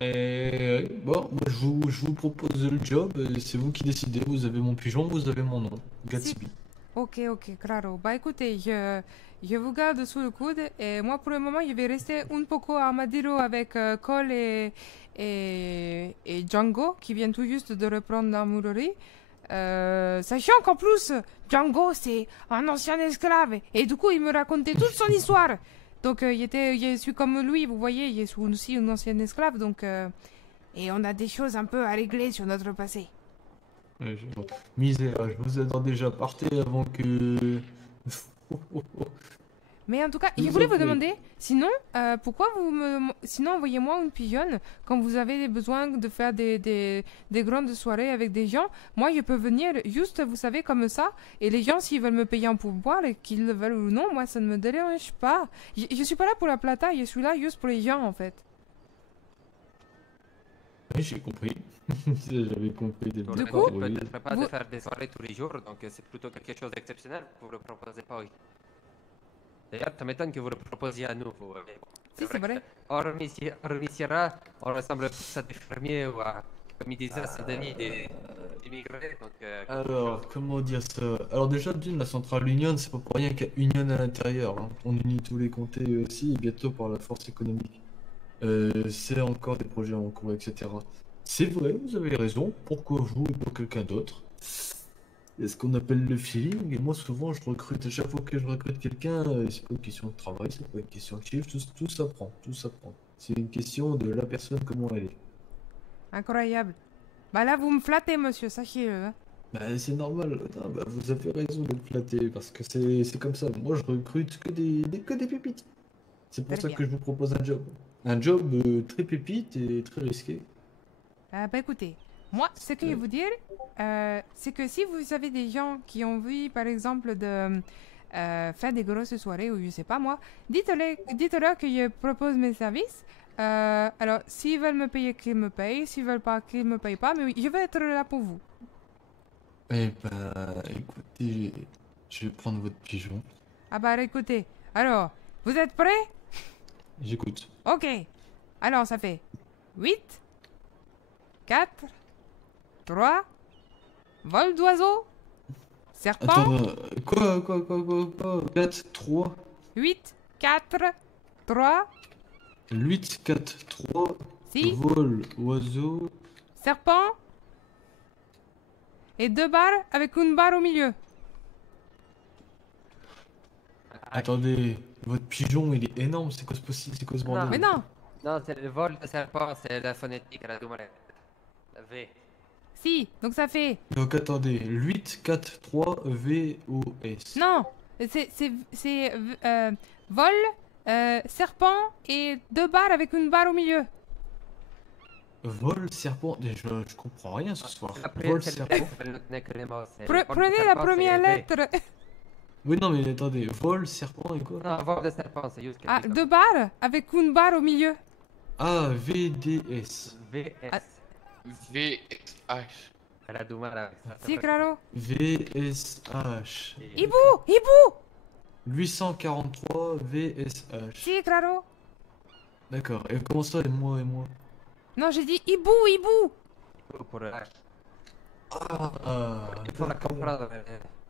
Et bon, moi je vous propose le job, c'est vous qui décidez, vous avez mon pigeon, vous avez mon nom, Gatsby. Ok, ok, claro. Bah écoutez, je vous garde sous le coude et moi pour le moment je vais rester un poco armadillo avec Cole et Django qui viennent tout juste de reprendre l'armurerie. Sachant qu'en plus, Django c'est un ancien esclave et du coup il me racontait toute son histoire. Donc je suis comme lui, vous voyez, je suis aussi un ancien esclave donc et on a des choses un peu à régler sur notre passé. Misère, je vous attends déjà, partez avant que... Mais en tout cas, Je je vous voulais en vous prie. demander, sinon, pourquoi vous me... Sinon, envoyez-moi une pigeonne quand vous avez besoin de faire des grandes soirées avec des gens. Moi, je peux venir juste, vous savez, comme ça. Et les gens, s'ils veulent me payer en pourboire, et qu'ils le veulent ou non, moi, ça ne me dérange pas. Je suis pas là pour la plata, je suis là juste pour les gens, en fait. Oui, j'ai compris. J'avais compris dès le Pour Du le coup, but, peut-être pas de vous- faire des soirées tous les jours, donc c'est plutôt quelque chose d'exceptionnel que vous le proposez pas. Oui. D'ailleurs, ça m'étonne que vous le proposiez à nous. Vous, mais bon, Si, c'est vrai. Hormis Sierra, on ressemble plus à des fermiers ou à, comme il disait à Saint-Denis, des immigrés. Donc, Alors, comment dire ça? Alors déjà, d'une, la centrale Union, c'est pas pour rien qu'il y a Union à l'intérieur, hein. On unit tous les comtés aussi, et bientôt par la force économique. C'est encore des projets en cours, etc. C'est vrai, vous avez raison. Pourquoi vous et pas quelqu'un d'autre? C'est ce qu'on appelle le feeling. Et moi, souvent, je recrute. À chaque fois que je recrute quelqu'un, c'est pas une question de travail, c'est pas une question de chiffre. Tout s'apprend, tout s'apprend. C'est une question de la personne, comment elle est. Incroyable. Bah là, vous me flattez, monsieur, sachez-le. Hein. Bah, c'est normal. Non, bah, vous avez raison de me flatter parce que c'est comme ça. Moi, je recrute que des pépites. C'est pour Très ça bien. que je vous propose un job. Un job très pépite et très risqué. Bah écoutez, moi, ce que je vais vous dire, c'est que si vous avez des gens qui ont envie, par exemple, de faire des grosses soirées, ou je sais pas moi, dites-leur que je propose mes services. Alors, s'ils veulent me payer, qu'ils me payent. S'ils veulent pas, qu'ils me payent pas. Mais oui, je vais être là pour vous. Eh ben, écoutez, je vais prendre votre pigeon. Ah bah écoutez, alors, vous êtes prêts? J'écoute. Ok. Alors, ça fait 8, 4, 3, vol d'oiseau, serpent, Attends, quoi? 4, 3, 8, 4, 3, 8, 4, 3, 6, vol, oiseau. serpent, et 2 barres avec une barre au milieu. Attendez, votre pigeon, il est énorme. C'est quoi c'est quoi ce bordel? Mais non, non, c'est le vol de serpent, c'est la phonétique à la Doumarette. La V. si, donc ça fait... Donc attendez, 8, 4, 3, V, O, S. Non, c'est vol, serpent et 2 barres avec une barre au milieu. Vol, serpent, je comprends rien ce soir. Après, Vol, c'est le serpent. texte, le n'est que les mots, c'est le vol de Prenez la serpent, première c'est V. lettre. Oui, non, mais attendez, vol, serpent et quoi? Non, vol de serpent, c'est juste Ah, quelque chose. 2 barres avec une barre au milieu. Ah, V, D, S. VS. Ah. VSH. À la Doumara. Si, claro. V, S, H. Hibou, hibou. 843, V, S, H. Si, claro. D'accord, et comment ça, et moi? Non, j'ai dit hibou, hibou. Pour le H. Ah, Il faut la d'accord. comprendre.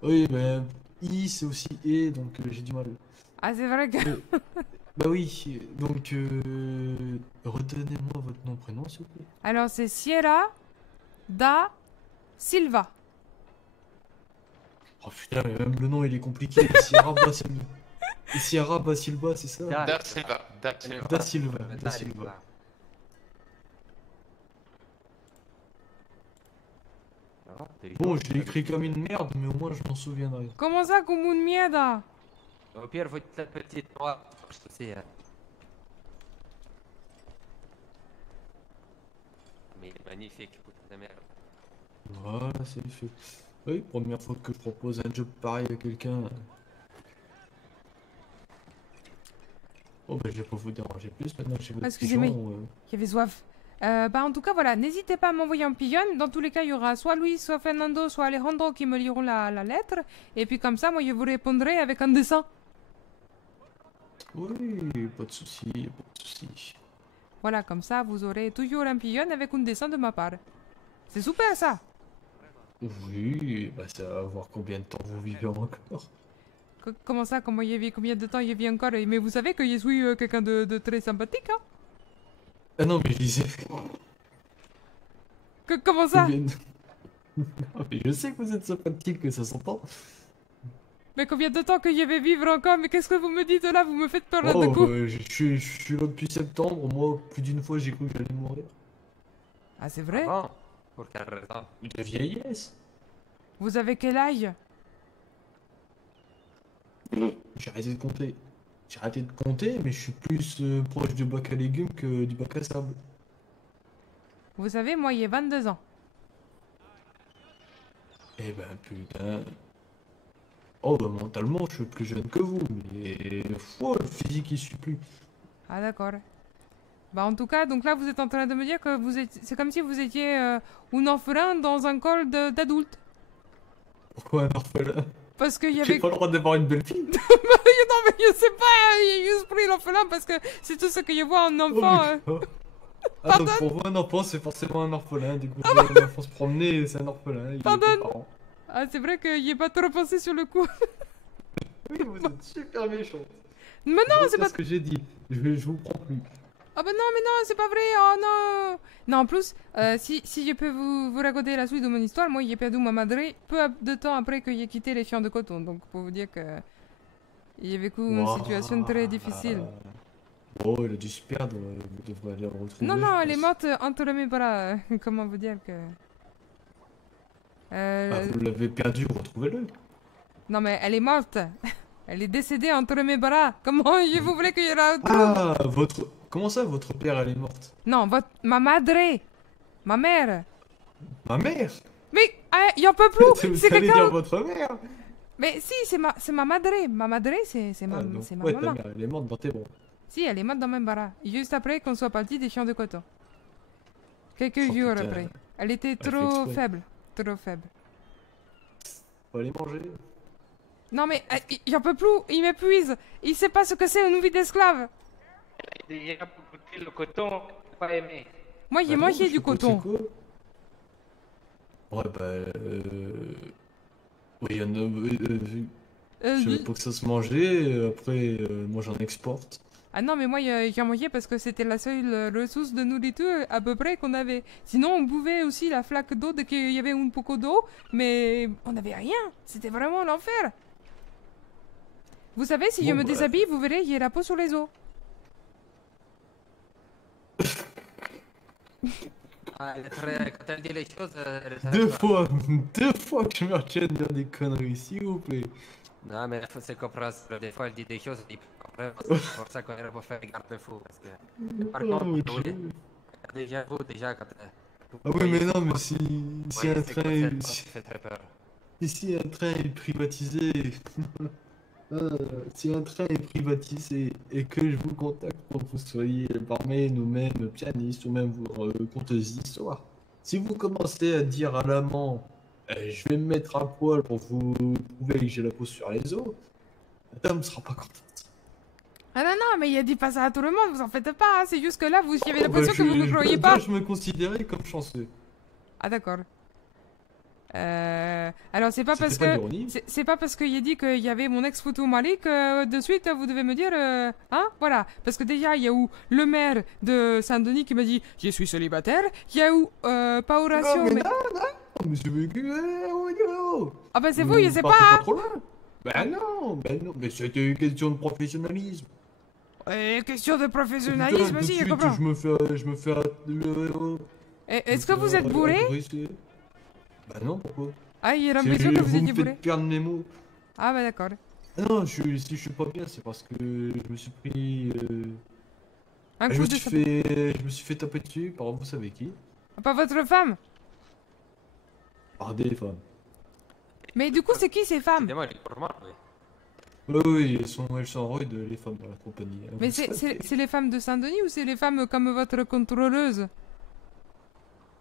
Oui, mais I, c'est aussi E, donc j'ai du mal. Ah, c'est vrai que... Bah oui, donc redonnez-moi votre nom, prénom, s'il vous plaît. Alors, c'est Sierra da Silva. Oh putain, mais même le nom il est compliqué. Sierra Basilba, c'est ça? Da Silva. Da Silva. Da Silva. Da Silva. Bon, je l'ai écrit comme une merde, mais au moins je m'en souviendrai. Comment ça, comme une mierda? Au pire, vous êtes la petite noire. C'est. Mais il est magnifique, putain de merde. Voilà, c'est fait. Oui, première fois que je propose un job pareil à quelqu'un. Oh bah je vais pas vous déranger plus maintenant que j'ai votre Excusez-moi. pigeon, J'avais soif. Bah en tout cas voilà, n'hésitez pas à m'envoyer un pigeon. Dans tous les cas, il y aura soit Louis, soit Fernando, soit Alejandro qui me liront la lettre. Et puis comme ça, moi je vous répondrai avec un dessin. Oui, pas de souci, pas de souci. Voilà, comme ça, vous aurez toujours un pigeon avec un dessin de ma part. C'est super ça. Oui, bah ça va voir combien de temps vous vivez encore. Comment ça, comment combien de temps il vit encore? Mais vous savez que je suis quelqu'un de très sympathique, hein? Ah non, mais je disais... Comment ça? combien de- Non, mais je sais que vous êtes sympathique, que ça s'entend. Mais combien de temps que je vais vivre encore? Mais qu'est-ce que vous me dites là? Vous me faites peur là de Oh, coup. je suis là depuis septembre, moi, plus d'une fois j'ai cru que j'allais mourir. Ah, c'est vrai? Ah bon? Pour quelle raison? De vieillesse. Vous avez quel âge? J'ai arrêté de compter. J'ai arrêté de compter, mais je suis plus proche du bac à légumes que du bac à sable. Vous savez, moi, j'ai 22 ans. Eh ben putain. Oh bah mentalement je suis plus jeune que vous, mais oh, le physique il suit plus. Ah, d'accord. Bah, en tout cas, donc là, vous êtes en train de me dire que vous êtes... C'est comme si vous étiez un orphelin dans un col d'adultes. Pourquoi un orphelin? Parce qu'il y J'ai avait... pas le droit d'avoir une belle fille. Non, mais je sais pas, j'ai juste pris l'orphelin parce que c'est tout ce que je vois en Oh, enfant. d'accord. Ah donc pour vous un enfant c'est forcément un orphelin, dès que vous voyez un enfant se promener c'est un orphelin. Il est Pardon. pas parent. Ah, c'est vrai que j'y ai pas trop pensé sur le coup. Oui vous êtes super méchant. Mais non, c'est pas... ce que j'ai dit, je vous prends plus. Ah bah non, mais non, c'est pas vrai, oh non. Non, en plus, si je peux vous raconter la suite de mon histoire, moi j'ai perdu ma madre peu de temps après que j'ai quitté les champs de coton. Donc pour vous dire que j'ai vécu une situation très difficile. Oh il a dû se perdre, vous devrez aller le retrouver. Non, non, je elle est pense. morte entre mes bras. Comment vous dire que... Ah, vous l'avez perdu, retrouvez-le. Non, mais elle est morte. Elle est décédée entre mes bras. Comment vous voulez que je la retrouve? Ah votre... Comment ça votre père elle est morte? Non, ma madre. Ma mère. Ma mère. Mais, j'en peux plus. Vous C'est allez quelqu'un... dire votre mère. Mais si, c'est ma madre. Ma madre, c'est ma, Ah, donc, c'est ma ouais, ta maman. mère elle est morte dans tes bras. Si, elle est morte dans mes bras. Juste après qu'on soit parti des champs de coton. Quelques Oh, jours putain. après. Elle était Elle fait trop exprès. faible. Trop faible. Faut aller manger. Non mais, j'en peux plus. Il m'épuise. Il sait pas ce que c'est une vie d'esclave. Il a goûté le coton, pas aimé. Moi, j'ai Bah non, mangé je du sais pas coton. c'est quoi. Ouais bah... Oui, il y en a... je savais pas que ça se mangeait, après moi j'en exporte. Ah non, mais moi, j'en mangeais parce que c'était la seule ressource de nourriture à peu près qu'on avait. Sinon, on buvait aussi la flaque d'eau dès qu'il y avait un poco d'eau, mais on n'avait rien. C'était vraiment l'enfer. Vous savez, si je Bon, me bah. déshabille, vous verrez, j'ai la peau sur les os. Ah, quand elle dit les choses, elle est très Deux forte. fois que je me retiens de dire des conneries, s'il vous plaît. Non, mais c'est compréhensible. Des fois, elle dit des choses, elle dit pas compréhensible. C'est pour ça qu'on est pour faire garde-fou. Parce que... Par Oh, contre, mon oui, Dieu. déjà, vous, déjà, quand... Ah oui mais non, mais si Oui, un c'est train... comme est- ça, ça fait très peur. Si un train est privatisé... si un train est privatisé et que je vous contacte pour que vous soyez barman ou même pianiste ou même conteuse d'histoire, si vous commencez à dire à l'amant je vais me mettre à poil pour vous prouver que j'ai la peau sur les os, la dame sera pas contente. Ah non, non, mais il a dit pas ça à tout le monde, vous en faites pas. Hein. C'est juste que là, vous y avez Oh, bah, l'impression que vous ne croyez pas. Je me considérais comme chanceux. Ah d'accord. Alors c'est pas parce C'était pas que d'ironie. c'est pas parce qu'il a dit qu'il y avait mon ex photo Mali que de suite vous devez me dire hein voilà parce que déjà il y a eu le maire de Saint-Denis qui m'a dit je suis célibataire, il y a eu pas Horatio Non, mais mais Oh, monsieur ah bah c'est vous je sais pas hein. trop loin. Ben non, mais c'était une question de professionnalisme. Question de professionnalisme Putain, aussi tout je de suite, comprends. je me fais Est-ce que vous êtes bourré? agresser. Bah non, pourquoi? Ah il a l'impression que vous me étiez bourré. faites perdre mes mots. Ah bah d'accord. Ah non, si je suis pas bien, c'est parce que je me suis pris... Un je coup me de suis fait taper dessus par vous savez qui? pas votre femme. Par des femmes. Mais du coup c'est qui ces femmes? Excusez-moi, elle est pour moi, oui. Oui, elles sont rudes, les femmes dans la compagnie. hein, Mais vous savez. c'est les femmes de Saint-Denis ou c'est les femmes comme votre contrôleuse?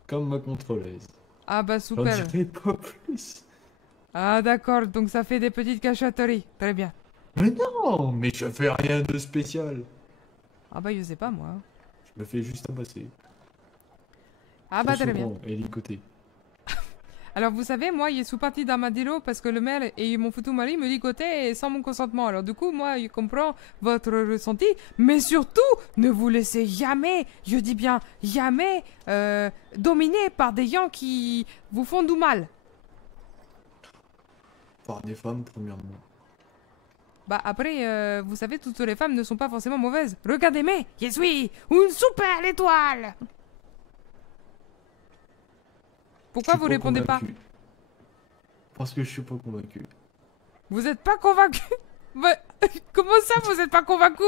Comme ma contrôleuse. Ah bah J'en super. dirai pas plus. Ah d'accord, donc ça fait des petites cachotteries. Très bien. Mais non, mais je fais rien de spécial. Ah bah je sais pas moi. Je me fais juste amasser. Ah bah Trop très bien. souvent, et ligoter. Alors vous savez, moi, je suis parti d'Armadillo parce que le maire et mon futur mari me ligotaient sans mon consentement. Alors du coup, moi, je comprends votre ressenti, mais surtout, ne vous laissez jamais, je dis bien jamais, dominer par des gens qui vous font du mal. Par des femmes, premièrement. Bah après, vous savez, toutes les femmes ne sont pas forcément mauvaises. Regardez-moi, je suis une super étoile. Pourquoi Je suis vous répondez pas? convaincu. Parce que je suis pas convaincu. Vous êtes pas convaincu? Bah, comment ça, vous êtes pas convaincu?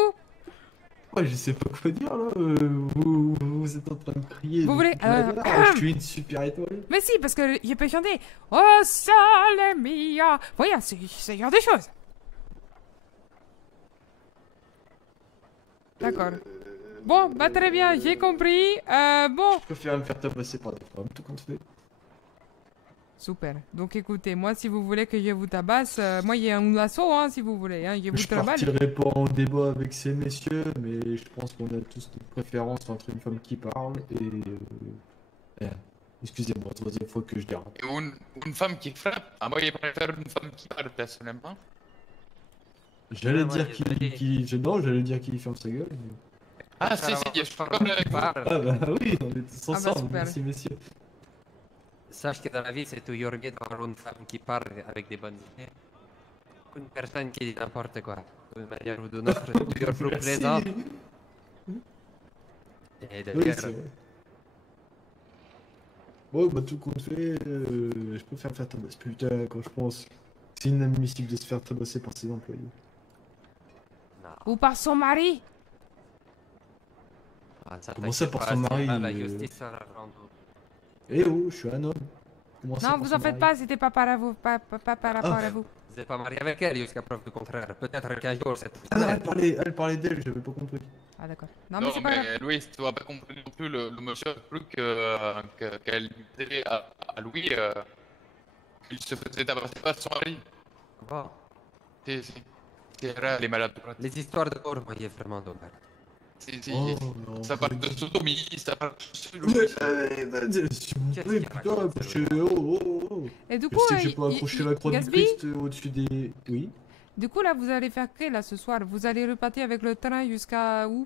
Ouais, je sais pas quoi dire là. Vous êtes en train de crier. Vous voulez, Je suis une super étoile. Mais si, parce que je peux chanter Oh sole mia. Voyez, c'est ce genre de choses. D'accord. Bon, bah très bien, j'ai compris. Bon. Je préfère me faire tabasser par des femmes, tout compte fait. Super. Donc écoutez, moi si vous voulez que je vous tabasse, moi il y a un lasso, hein, si vous voulez, hein, je vous Je travaille. partirai pas en débat avec ces messieurs, mais je pense qu'on a tous une préférence entre une femme qui parle et... excusez-moi, troisième fois que je dérape. Et une femme qui frappe. Ah, moi, je préfère une femme qui parle, personnellement. J'allais moi, dire désolé. Non, j'allais dire qu'il ferme sa gueule. Mais... Ah, si, je suis d'accord avec vous. Ah bah oui, on est tous Ah bah, ensemble, super. merci messieurs. Sache que dans la vie, c'est toujours mieux d'avoir une femme qui parle avec des bonnes idées qu'une personne qui dit n'importe quoi. D'une manière ou d'une autre, c'est toujours plus Merci. plaisant. Et Oui, d'ailleurs, c'est vrai. Bon, bah tout compte fait, je préfère me faire tabasser. Putain, quand je pense, c'est inadmissible de se faire tabasser par ses employés. non. Ou par son mari. Ça Comment ça, t'inquiète par pas, son c'est mari, pas la justice sera rendue. Eh oh, je suis un homme. Comment ça, Non, par vous son en faites mari pas, c'était pas par vous, pas par rapport à vous. Vous n'êtes pas marié avec elle jusqu'à preuve du contraire. Peut-être qu'un jour, cette Ah non, elle parlait d'elle, j'avais pas compris. Ah d'accord. Non mais Non, c'est pas grave. mais Louis, tu vas pas comprendre non plus le monsieur, plus qu'elle disait à Louis qu'il se faisait tabasser par son mari. Bon, Si. C'est vrai, les malades. les histoires de corps, moi, il est vraiment dommage. Si. Oh, non. Ça parle de sodomie, ça parle de S'il vous plaît, putain, parce que... Oh. Et du Je coup, sais que j'ai pas accroché la croix du Gatsby, Christ au-dessus des... Oui. du coup là, vous allez faire quoi là ce soir? Vous allez repartir avec le train jusqu'à où?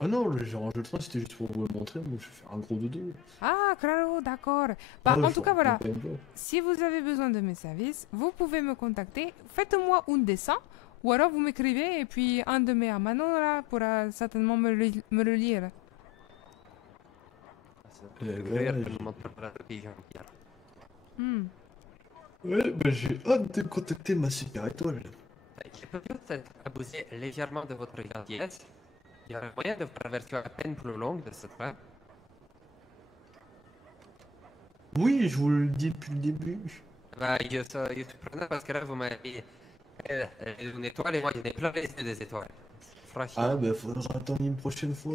Ah non, j'ai rangé le train, c'était juste pour vous le montrer, moi je vais faire un gros dodo. Ah, claro, d'accord. Bah, Ah, en je tout cas, vous voilà. raconte pas une fois. Si vous avez besoin de mes services, vous pouvez me contacter. Faites-moi un dessin, ou alors vous m'écrivez, et puis un de mes hermanos là pourra certainement me le lire. D'ailleurs, ouais, je vous montrerai le pays Jean-Pierre. Hmm. Ouais, bah j'ai hâte de contacter ma super étoile. Je peux peut-être abuser légèrement de votre gentillesse. Il y a moyen de faire une version à peine plus longue de cette fois. Oui, je vous le dis depuis le début. Bah, je suis preneur parce que là, vous m'avez dit une étoile et moi, j'en ai plein les yeux des étoiles. Franchement, Ah bah faudra attendre une prochaine fois.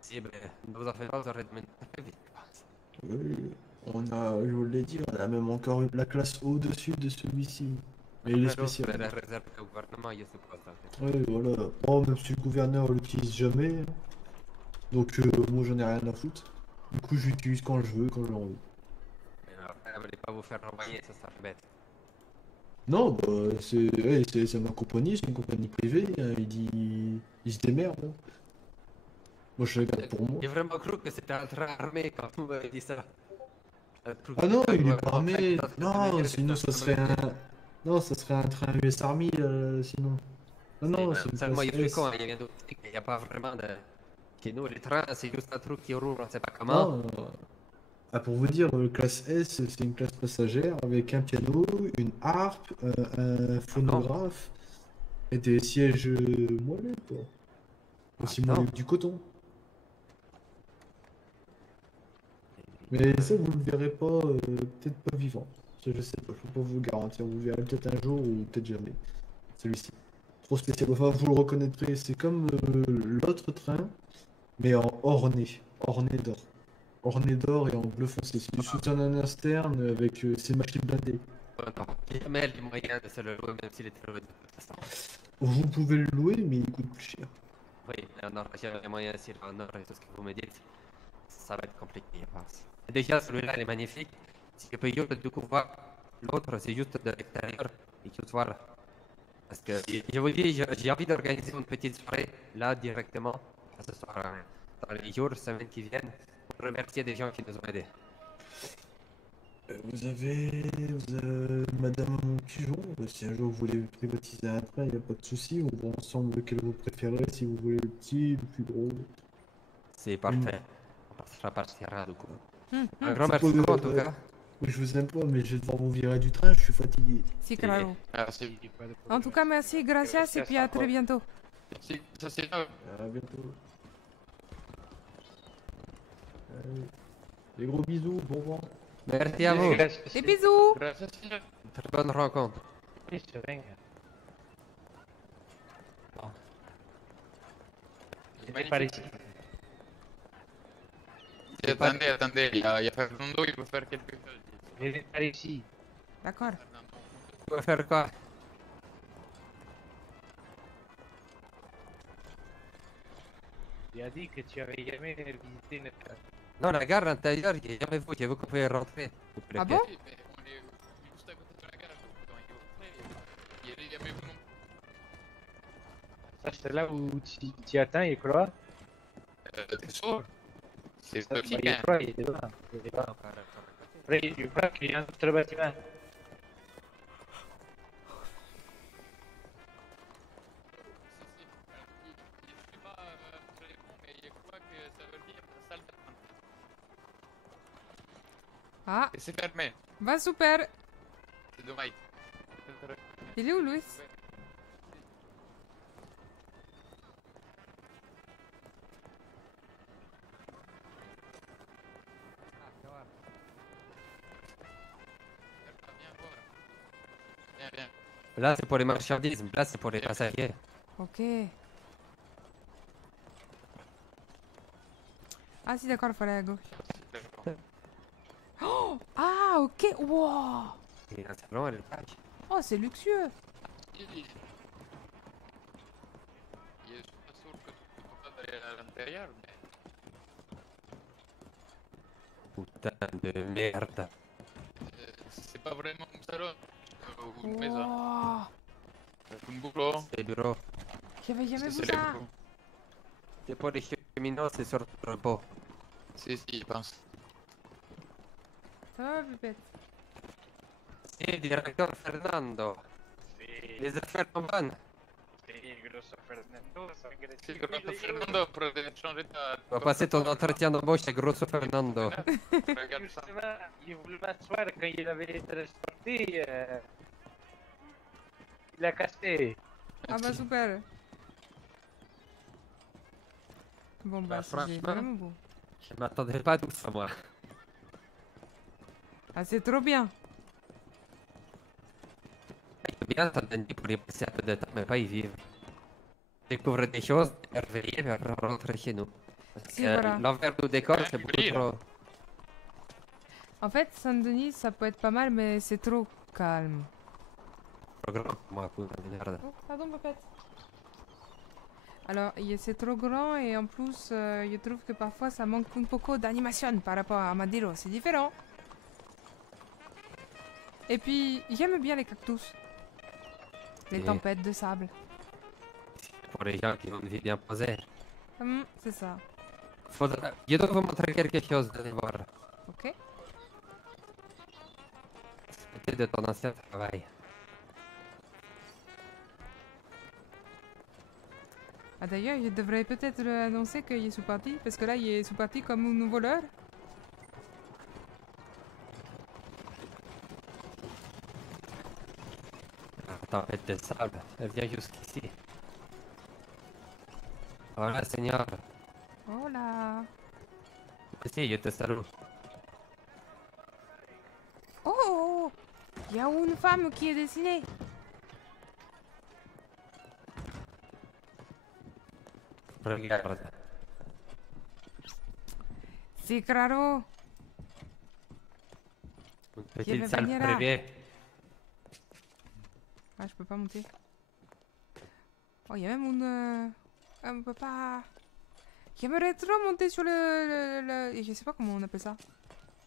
si, ben, ne vous en faites pas, vous aurez de mener très vite, je pense. Oui, je vous l'ai dit, on a même encore la classe au-dessus de celui-ci. Mais il est Après, l'autre, spécial. la réserve au gouvernement, je suppose. en fait. Oui, voilà. Oh, même si le gouverneur l'utilise jamais. Donc moi j'en ai rien à foutre. Du coup je l'utilise quand je veux, quand j'ai envie. Mais après, ne voulez pas vous faire renvoyer, ça serait bête. Non, bah c'est ma compagnie, c'est une compagnie privée, hein, il se démerde. Hein. Moi je le garde pour moi. J'ai vraiment cru que c'était un train armé quand vous m'avez dit ça. Un truc Ah non, qui il est va pas armé. rentrer, Non, ça sinon ça serait un... Non, ça serait un train US Army, sinon. Non, non, c'est une Seulement, il classe est S. con, il vient d'autre, il n'y a pas vraiment de... Chez nous, les trains, c'est juste un truc qui roule, on ne sait pas comment. Ah, pour vous dire, classe S, c'est une classe passagère avec un piano, une harpe, un phonographe et des sièges moelleux, quoi. Aussi Ah, non. moelleux que du coton. Mais ça, vous le verrez pas, peut-être pas vivant. Ça, je sais pas, je peux pas vous le garantir. Vous le verrez peut-être un jour ou peut-être jamais. Celui-ci. Trop spécial. Enfin, vous le reconnaîtrez. C'est comme l'autre train, mais en orné. Orné d'or. Orné d'or et en bleu foncé. C'est du soutien en externe avec ses machines blindées. Non, il y a jamais les moyens de se le louer, même s'il est très loin de toute façon. Vous pouvez le louer, mais il coûte plus cher. Oui, mais en or, s'il y a les moyens, s'il est en or et tout ce que vous me dites, ça va être compliqué, je pense. Déjà, celui-là, il est magnifique. Si tu peux juste découvrir l'autre, c'est juste de l'extérieur et juste voir. Parce que je vous dis, j'ai envie d'organiser une petite soirée là directement, ce soir, dans les jours, semaines qui viennent, pour remercier des gens qui nous ont aidés. Vous avez Madame Pigeon, si un jour vous voulez privatiser un train, il n'y a pas de souci, on voit ensemble lequel vous préférez, si vous voulez le petit, le plus gros. C'est parfait. On partira du coup. Hum, Un hum. grand merci cool, en tout cas. Oui, je vous aime pas, mais je vais devoir vous virer du train, je suis fatigué. Si, claro. Merci. En tout cas, merci, gracias et puis à très bientôt. Merci. Ça c'est là. À bientôt. Allez. Des gros bisous, bon vent. Merci à vous. Des bisous. Gracias, señor. Très bonne rencontre. Listo, venga. Viene para ici. Attendez, il y a Fernando, il peut faire quelque chose. Viene par ici. D'accord. Tu veux faire quoi? Tu as dit que tu avais jamais visité une place. Non, la gare intérieure, il n'y a jamais vous, vous pouvez rentrer. s'il vous plaît. Ah bon? Oui, mais on est juste à côté de la gare, donc quand il est prêt, il y a jamais vous non. Ça, c'est là où tu attends, il est quoi? T'es sûr? C'est Ça, petit, il est hein. quoi? Il est devant. Il est devant. Après, je crois qu'il y a un autre bâtiment. Je sais pas très bon, mais je crois que ça veut dire salle d'attente. Ah, Et c'est fermé, va super. c'est dommage. Il est où, Louis? Viens voir. Viens, viens. Là, c'est pour les marchandises, là, c'est pour les passagers. Ok. Ah si, d'accord, il faut aller à gauche. Oh, ah, ok. Wow. Il y a un salon à l'étage. Oh, c'est luxueux. Je suis pas sûr que tu peux pas aller à l'intérieur, mais Putain de merde. c'est pas vraiment un salon ou une maison. Wow. C'est un boulot. C'est le bureau. J'avais jamais vu C'est ça. les- C'est pour les cheminots, c'est sur le repos. Si, je pense. Ça va, Pépette? C'est directeur Fernando. Les affaires sont bonnes. Grosso Fernando, Si, Grosso Fernando, pour changer ta... On va passer ton entretien d'embauche chez Grosso Fernando. Regarde ça. Justement, il voulait m'asseoir quand il avait transporté. Il a cassé. Ah bah super. Bon bah, Bah, c'est franchement. vraiment beau. Je m'attendais pas à tout ça, moi. Ah, c'est trop bien. C'est bien, ça donne pour y passer un peu de temps, mais pas y vivre. Découvrir des choses, émerveiller, puis après rentrer chez nous. Parce Si, que voilà. l'envers du décor, Ouais, c'est beaucoup brille. trop. En fait, Saint-Denis, ça peut être pas mal, mais c'est trop calme. Trop grand pour moi, putain de merde. Oh, pardon, Pépette. Alors, c'est trop grand et en plus, je trouve que parfois ça manque un peu d'animation par rapport à Armadillo. C'est différent. Et puis, j'aime bien les cactus. Les Et- tempêtes de sable. Pour les gens qui ont une vie bien posée. C'est ça. Je dois vous montrer quelque chose, allez voir. Ok. C'était de ton ancien travail. Ah, d'ailleurs, je devrais peut-être annoncer qu'il est sous-parti, parce que là, il est sous-parti comme un voleur. La tempête de sable, elle vient jusqu'ici. Voilà, Seigneur. Oh là. Si, je te salue. Oh, il y a une femme qui est dessinée. Regarde. C'est claro. Une vais petite salle venir là. privée. Ah, je peux pas monter. Oh, il y a même une... Ah, on peut pas... J'aimerais trop monter sur le... Je sais pas comment on appelle ça.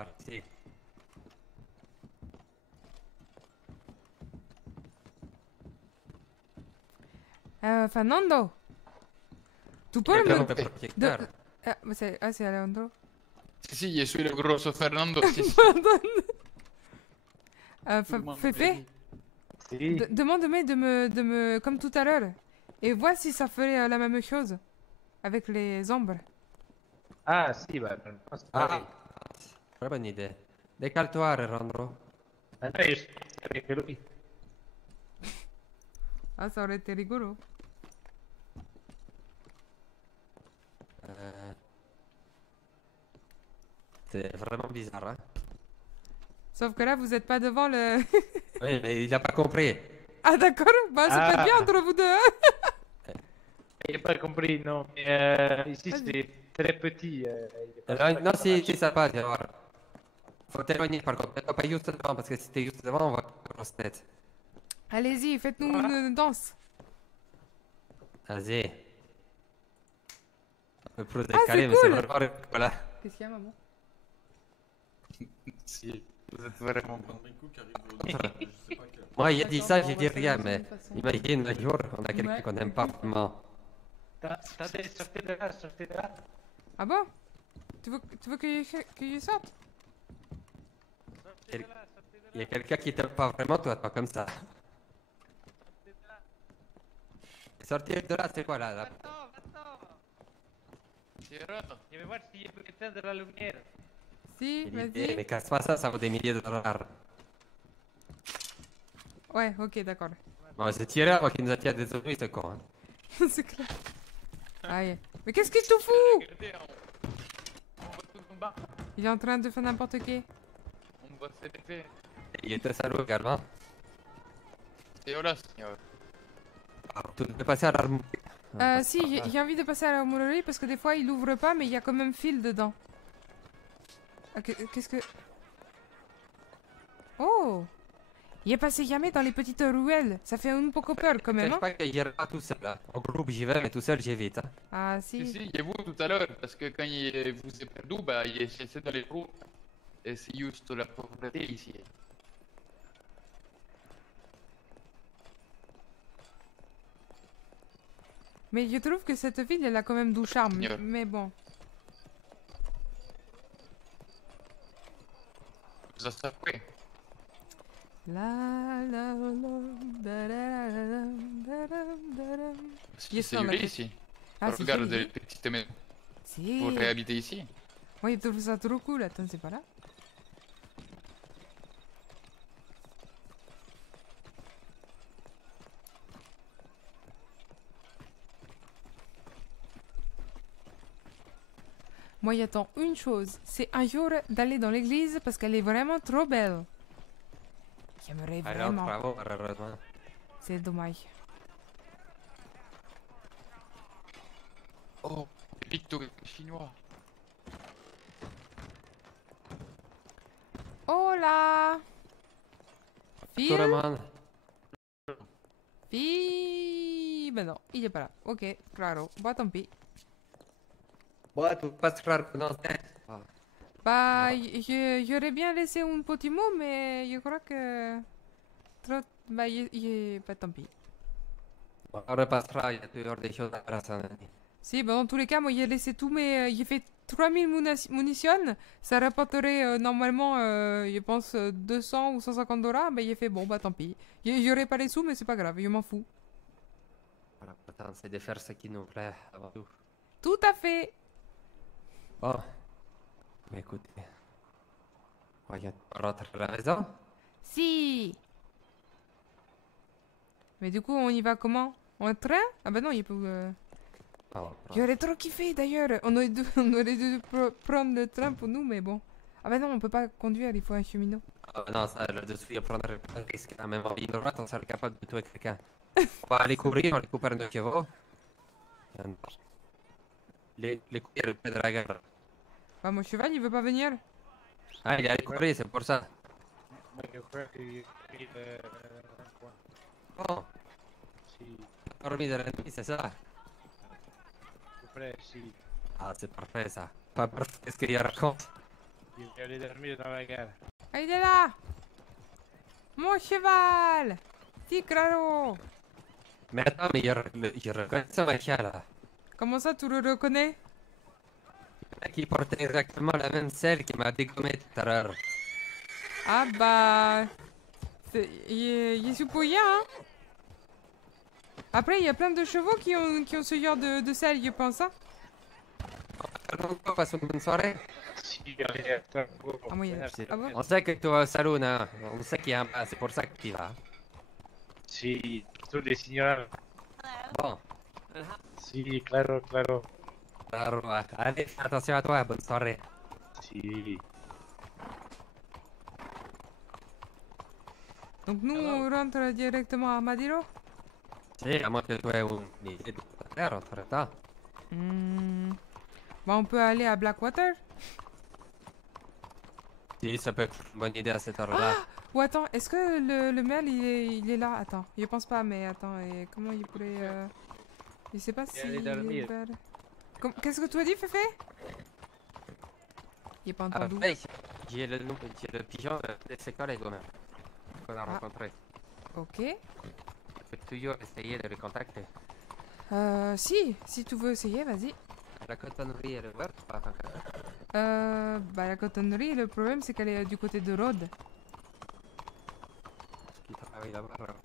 par ici. Fernando, tu peux Quelqu'un me... de protecteur. c'est Alejandro. Sí, sí, yo soy el grosso Fernando. Sí, sí. Pardon. Demande-moi. Fefe, Si. demande-moi de me... Comme tout à l'heure. Et vois si ça ferait la même chose. Avec les ombres. Ah, si, bah, je pense que Ah, très bonne idée. Décale-toi, Alejandro. maintenant, je suis avec lui. Ah, ça aurait été rigolo. Euh, C'est vraiment bizarre, hein? Sauf que là, vous êtes pas devant le... Oui, mais il n'a pas compris. Ah, d'accord. Bah, c'est Ah. pas bien entre vous deux. Hein. J'ai pas compris, non. Mais ici, Vas-y. c'est très petit. Non, si ça passe, alors. Faut t'éloigner par contre. Mets-toi pas juste devant, parce que si t'es juste devant, on va grosse tête. Allez-y, faites-nous une danse. Vas-y. Un peu plus c'est décalé, mais c'est cool. vraiment... Voilà. Qu'est-ce qu'il y a, maman? Si, vous êtes vraiment bon. Moi, il a dit D'accord, ça, bon, j'ai on dit va faire rien, de mais toute façon. imagine un jour, on a quelqu'un Ouais. qu'on n'aime pas vraiment. Attendez, sortez de là, sortez de là. Ah bon? Tu veux que je sorte? Sortez de là, sortez de Il y là. a quelqu'un qui t'aime pas vraiment, toi, pas comme ça. Sortez de là. Sortir de là, c'est quoi là? Va-t'en. Tira. Je vais voir si je peux éteindre la lumière. Si, Mais vas-y. casse pas ça, ça vaut des milliers de dollars. Ouais, ok, d'accord. Bon, c'est Thierry qui nous a tiré des oreilles, ce con. Hein. C'est clair. Aïe. Mais qu'est-ce qu'il te fout? Regardez, on voit tout en bas. Il est en train de faire n'importe quoi. On voit cet effet. Il était salaud également. Et voilà, signor. Alors, tu devais passer à l'arme. Si, j'ai envie de passer à la moulerie parce que des fois il ouvre pas, mais il y a quand même fil dedans. Ah, qu'est-ce que. Oh! Il est passé jamais dans les petites ruelles. Ça fait un peu peur quand même. Je Hein? pas que j'irai pas tout seul là. En groupe j'y vais, mais tout seul j'y évite. Hein. Ah, Si, si. si, et vous tout à l'heure, parce que quand il vous est perdu, bah, il essaie d'aller trop. Et c'est juste la pauvreté ici. Mais je trouve que cette ville, elle a quand même du charme. Seigneur. Mais bon. Vous en savez. La la la da da da da da da da. Si Yes, c'est on l'a joli fait. ici. Ah, c'est Regarde joli. les petites maisons Si. pour réhabiter ici. Moi, je trouve ça trop cool. Attends, c'est pas là? Moi, j'attends une chose, c'est un jour d'aller dans l'église parce qu'elle est vraiment trop belle. J'aimerais Alors, vraiment. bravo, malheureusement. C'est dommage. Oh, picto chinois. Hola! Tout le Phil? monde. Phil? Ben non, il est pas là. Ok, claro. Bah tant pis. Ouais, tu pas se faire reconnaître. Bah, j'aurais bien laissé un petit mot, mais je crois que... Trop... Bah, bah tant pis. On repassera, il y a toujours des choses à faire. Ça. Si, bah dans tous les cas, moi j'ai laissé tous mes... j'ai fait 3000 munitions. Ça rapporterait normalement, je pense, 200 ou 150 $. Mais j'ai fait, bon, bah tant pis. J'aurais pas les sous, mais c'est pas grave, je m'en fous. L'important, c'est de faire ce qui nous plaît avant tout. Tout à fait. Bon. Mais écoutez. On rentre à la maison. Si. Mais du coup, on y va comment? En train? Ah bah non, il peut... Oh, J'aurais trop kiffé d'ailleurs. On aurait dû, prendre le train pour nous, mais bon. Ah bah non, on peut pas conduire, il faut un cheminot. non, ça, là-dessus, il y a prendre un risque. Même en ligne droite, on serait capable de tuer quelqu'un. On va aller courir, on récupère nos chevaux. Les courir le pied de la gare. Bah mon cheval, il veut pas venir. Ah, il est allé courir, c'est pour ça. Moi, je crois qu'il pris un point. Bon, Si, dormi de la nuit, c'est ça. à peu près, si. Ah, c'est parfait ça. Pas parfait, qu'est-ce qu'il raconte? Il est allé dormir dans la gare. Ah, il est là! Mon cheval! Si, claro! Mais attends, mais il reconnaît ça, ma chien, là. Comment ça, tu le reconnais? Qui portait exactement la même selle qui m'a dégommé tout à l'heure. Ah bah... il est supposé, hein? Après, il y a plein de chevaux qui ont ce genre de selle, je pense, hein? On passe une bonne soirée. Si, allez, attends. Ah, moi, il y a... Ah bon? On sait que tu es au salon, hein. On sait qu'il y a un bas, c'est pour ça que tu y vas. Si, tous les signaux. Bon, Si, claro, claro. alors, allez, fais attention à toi, bonne soirée. Si. Donc nous, on rentre directement à Madiro? Si, à moins que tu aies une idée de quoi faire entre temps. Bah, on peut aller à Blackwater? Si, ça peut être une bonne idée à cette heure-là. Ou attends, est-ce que le mail, il est là? Attends, je pense pas, mais attends, et comment il pourrait... Je sais pas si... allé dormir. Qu'est-ce que tu as dit, Féfé? Il est pas entendu. Hey, j'ai le pigeon de ses collègues, même, qu'on a rencontré. Ok. Tu peux toujours essayer de le contacter. Si tu veux essayer, vas-y. La cotonnerie est ouverte ou pas tant que ça? Bah la cotonnerie, le problème c'est qu'elle est du côté de Rhodes. Qui travaille là-bas, alors.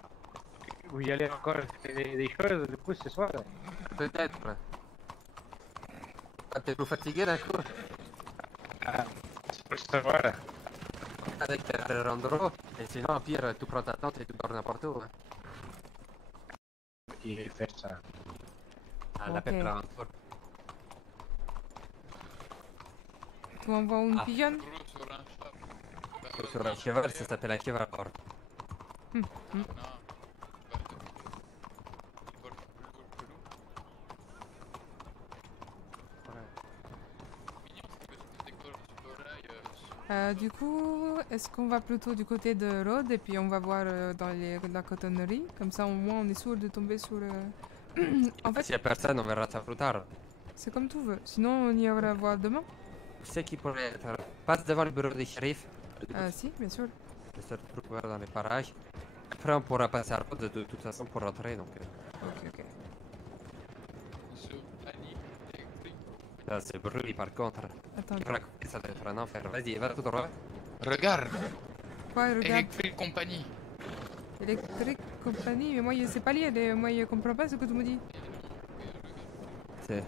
Vous y allez encore des choses du coup ce soir? Peut-être. Ah, t'es trop fatigué d'un coup? Ah, c'est pour savoir. Avec Alejandro, et sinon, au pire, tu prends ta tente et tu dors n'importe où. Hein. Il fait ça. À l'appel Ok. de l'aventure. Tu envoies une Ah. pigeonne? Sur un cheval, ça s'appelle un cheval fort. Du coup, est-ce qu'on va plutôt du côté de Rhodes et puis on va voir dans la cotonnerie? Comme ça, au moins, on est sûr de tomber sur... En fait, S'il n'y a personne, on verra ça plus tard. c'est comme tu veux. Sinon, on ira voir demain. Tu sais qui pourrait être... Passe devant le bureau du shérif. Si, bien sûr. Le seul truc ouvert dans les parages. Après, on pourra passer à Rhodes de toute façon pour rentrer, donc... Ok. Là, c'est bruit, par contre. Attends. Il va raconter, ça doit être un enfer. Vas-y, va tout droit. Regarde, Quoi, regarde. Electric Company. Électrique compagnie, mais moi, je sais pas lire. Moi, je comprends pas ce que tu me dis. C'est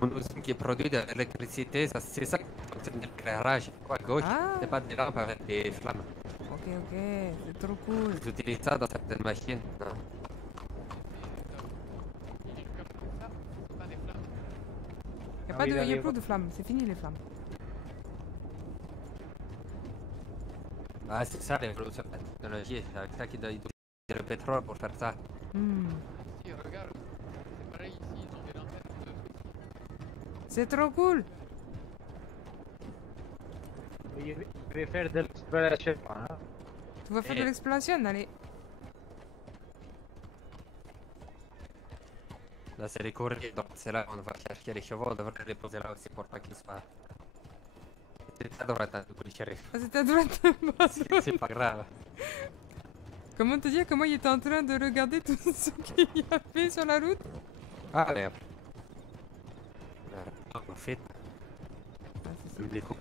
une usine qui produit de l'électricité. C'est ça qui fonctionne l'éclairage. À gauche, Ah. c'est pas des lampes avec des flammes. Ok, c'est trop cool. Ils utilisent ça dans certaines machines. Non. Y a plus de flammes, c'est fini les flammes. Ah, c'est ça l'évolution de la technologie. C'est avec ça qu'ils doivent utiliser le pétrole pour faire ça. Si, regarde, c'est pareil ici, ils ont des lanternes de... C'est trop cool. Je vais faire de l'exploration. Hein? Tu vas faire de l'exploration, allez. Là, c'est les courriers, donc c'est là qu'on va chercher les chevaux. On devrait les poser là aussi pour pas qu'ils soient. C'est à droite, hein, du coup, le shérif. Ah, c'est à droite. C'est pas grave. Comment te dire que moi, il était en train de regarder tout ce qu'il y a fait sur la route? Ah, merde. On fait. Ah, c'est ça. Il découpe.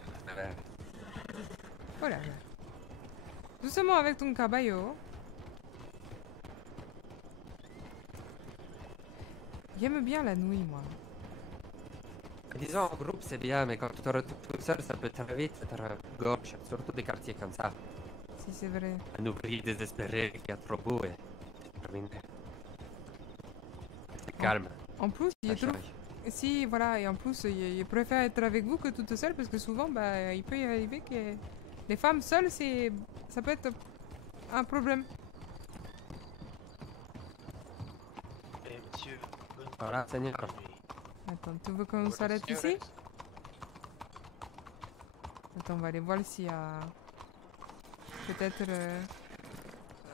Voilà. Doucement avec ton caballo. J'aime bien la nuit, moi. Disons, en groupe, c'est bien, mais quand tu te retrouves tout seul, ça peut très vite être gorge, surtout des quartiers comme ça. Si, c'est vrai. Un ouvrier désespéré qui a trop beau et c'est terminé. C'est calme. En plus, je Ça trouve... change. Si, voilà, et en plus, je préfère être avec vous que toute seule parce que souvent, bah, il peut y arriver que les femmes seules, ça peut être un problème. Et monsieur, bonne Voilà, Seigneur. Attends, tu veux qu'on s'arrête ici? Attends, on va aller voir s'il y a peut-être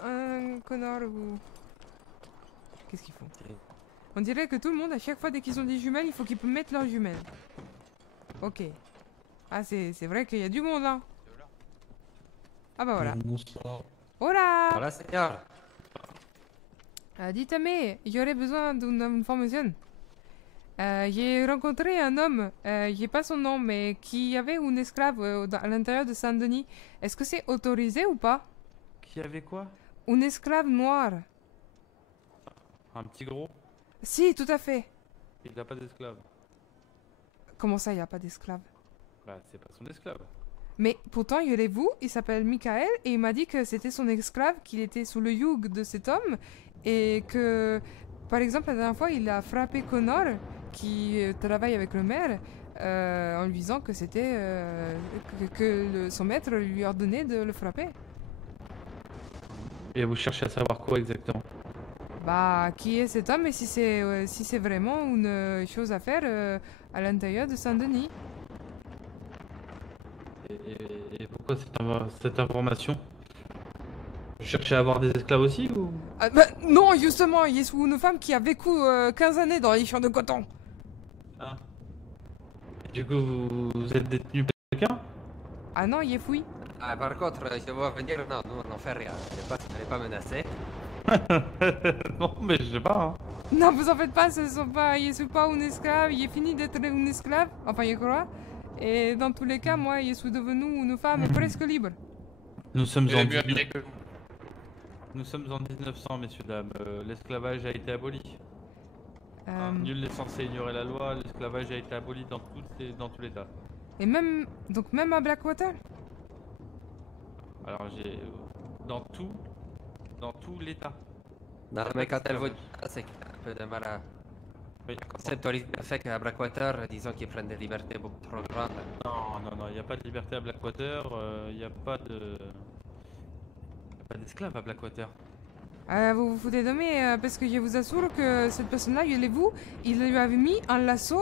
un connard ou... Qu'est-ce qu'ils font? On dirait que tout le monde, à chaque fois dès qu'ils ont des jumelles, il faut qu'ils mettent leurs jumelles. Ok. Ah, c'est vrai qu'il y a du monde, hein. Ah bah voilà. Bonsoir. Hola. Voilà, Seigneur. Dites-moi, j'aurais besoin d'une information. J'ai rencontré un homme, j'ai pas son nom, mais qui avait une esclave à l'intérieur de Saint-Denis. Est-ce que c'est autorisé ou pas? Qui avait quoi? Une esclave noire. Un petit gros? Si, tout à fait. Il n'a pas d'esclave. Comment ça, il n'y a pas d'esclave? Bah, c'est pas son esclave. Mais pourtant, il est vous, il s'appelle Michael, et il m'a dit que c'était son esclave, qu'il était sous le joug de cet homme, et que, par exemple, la dernière fois, il a frappé Connor, qui travaille avec le maire, en lui disant que c'était son maître lui ordonnait de le frapper. Et vous cherchez à savoir quoi exactement? Bah, qui est cet homme et si c'est vraiment une chose à faire à l'intérieur de Saint-Denis? Et pourquoi cette information? Vous cherchez à avoir des esclaves aussi ou? Ah, bah, non, justement, il est sous une femme qui a vécu 15 années dans les champs de coton. Ah. Du coup, vous êtes détenu par quelqu'un? Ah non, il est fouillé. Ah, par contre, je vois venir, non, nous on n'en fait rien. Je n'ai pas menacé. Non, mais je sais pas. Hein. Non, vous en faites pas, il est sous pas une esclave, il est fini d'être une esclave, enfin, il croit. Et dans tous les cas, moi, il est devenu une femme presque libre. Nous sommes Il en est mieux habillé que Nous sommes en 1900, messieurs, dames. L'esclavage a été aboli. Nul n'est censé ignorer la loi. L'esclavage a été aboli dans tout l'État. Et même, donc même à Blackwater? Alors j'ai dans tout l'État. Non, mais quand elle vous dit ça, c'est qu'il y a un peu de mal à Oui. conceptualiser le fait qu'à Blackwater, disons qu'ils prennent des libertés beaucoup trop grandes. Non, il n'y a pas de liberté à Blackwater. Il n'y a pas d'esclaves à Blackwater. Vous vous foutez de moi, parce que je vous assure que cette personne-là, il lui avait mis un lasso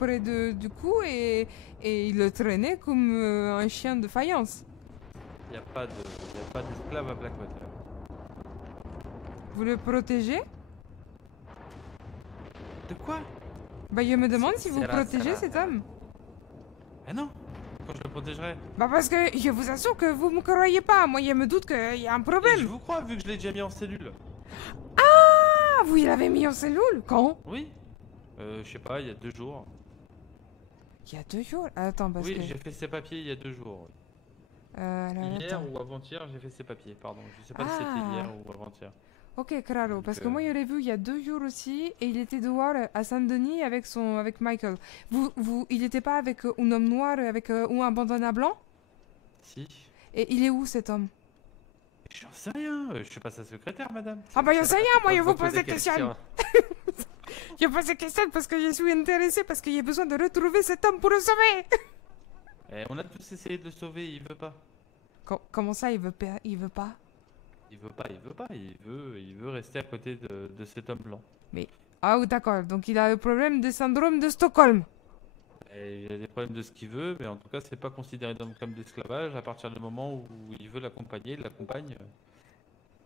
près du cou et il le traînait comme un chien de faïence. Il n'y a pas d'esclaves à Blackwater. Vous le protégez? De quoi? Bah, je me demande si vous C'est là, protégez c'est là. cet homme. Ah non. Quand je le protégerai. Bah, parce que je vous assure que vous me croyez pas. Moi, je me doute qu'il y a un Et je problème. vous crois vu que je l'ai déjà mis en cellule. Ah, vous l'avez mis en cellule? Quand? Oui. Je sais pas, il y a 2 jours. Il y a 2 jours. Attends, parce Oui, que. j'ai fait ses papiers il y a 2 jours. Alors, Hier attends. ou avant-hier, j'ai fait ses papiers, pardon. Je sais pas si Ah. c'était hier ou avant-hier. Ok, claro. Parce que Donc, moi, je l'ai vu il y a 2 jours aussi, et il était dehors à Saint-Denis avec Michael. Il était pas avec un homme noir, avec un bandana blanc? Si. Et il est où cet homme? J'en sais rien, je suis pas sa secrétaire, madame. Ah bah, je sais rien, moi, je vous pose poser des questions. Je pose des questions parce que je suis intéressée, parce que j'ai besoin de retrouver cet homme pour le sauver. On a tous essayé de le sauver, il veut pas. Comment ça, il veut pas? Il veut pas, il veut rester à côté de cet homme blanc. Ah oui, d'accord. Donc il a le problème du syndrome de Stockholm. Et il a des problèmes de ce qu'il veut, mais en tout cas, c'est pas considéré comme d'esclavage à partir du moment où il veut l'accompagner, il l'accompagne.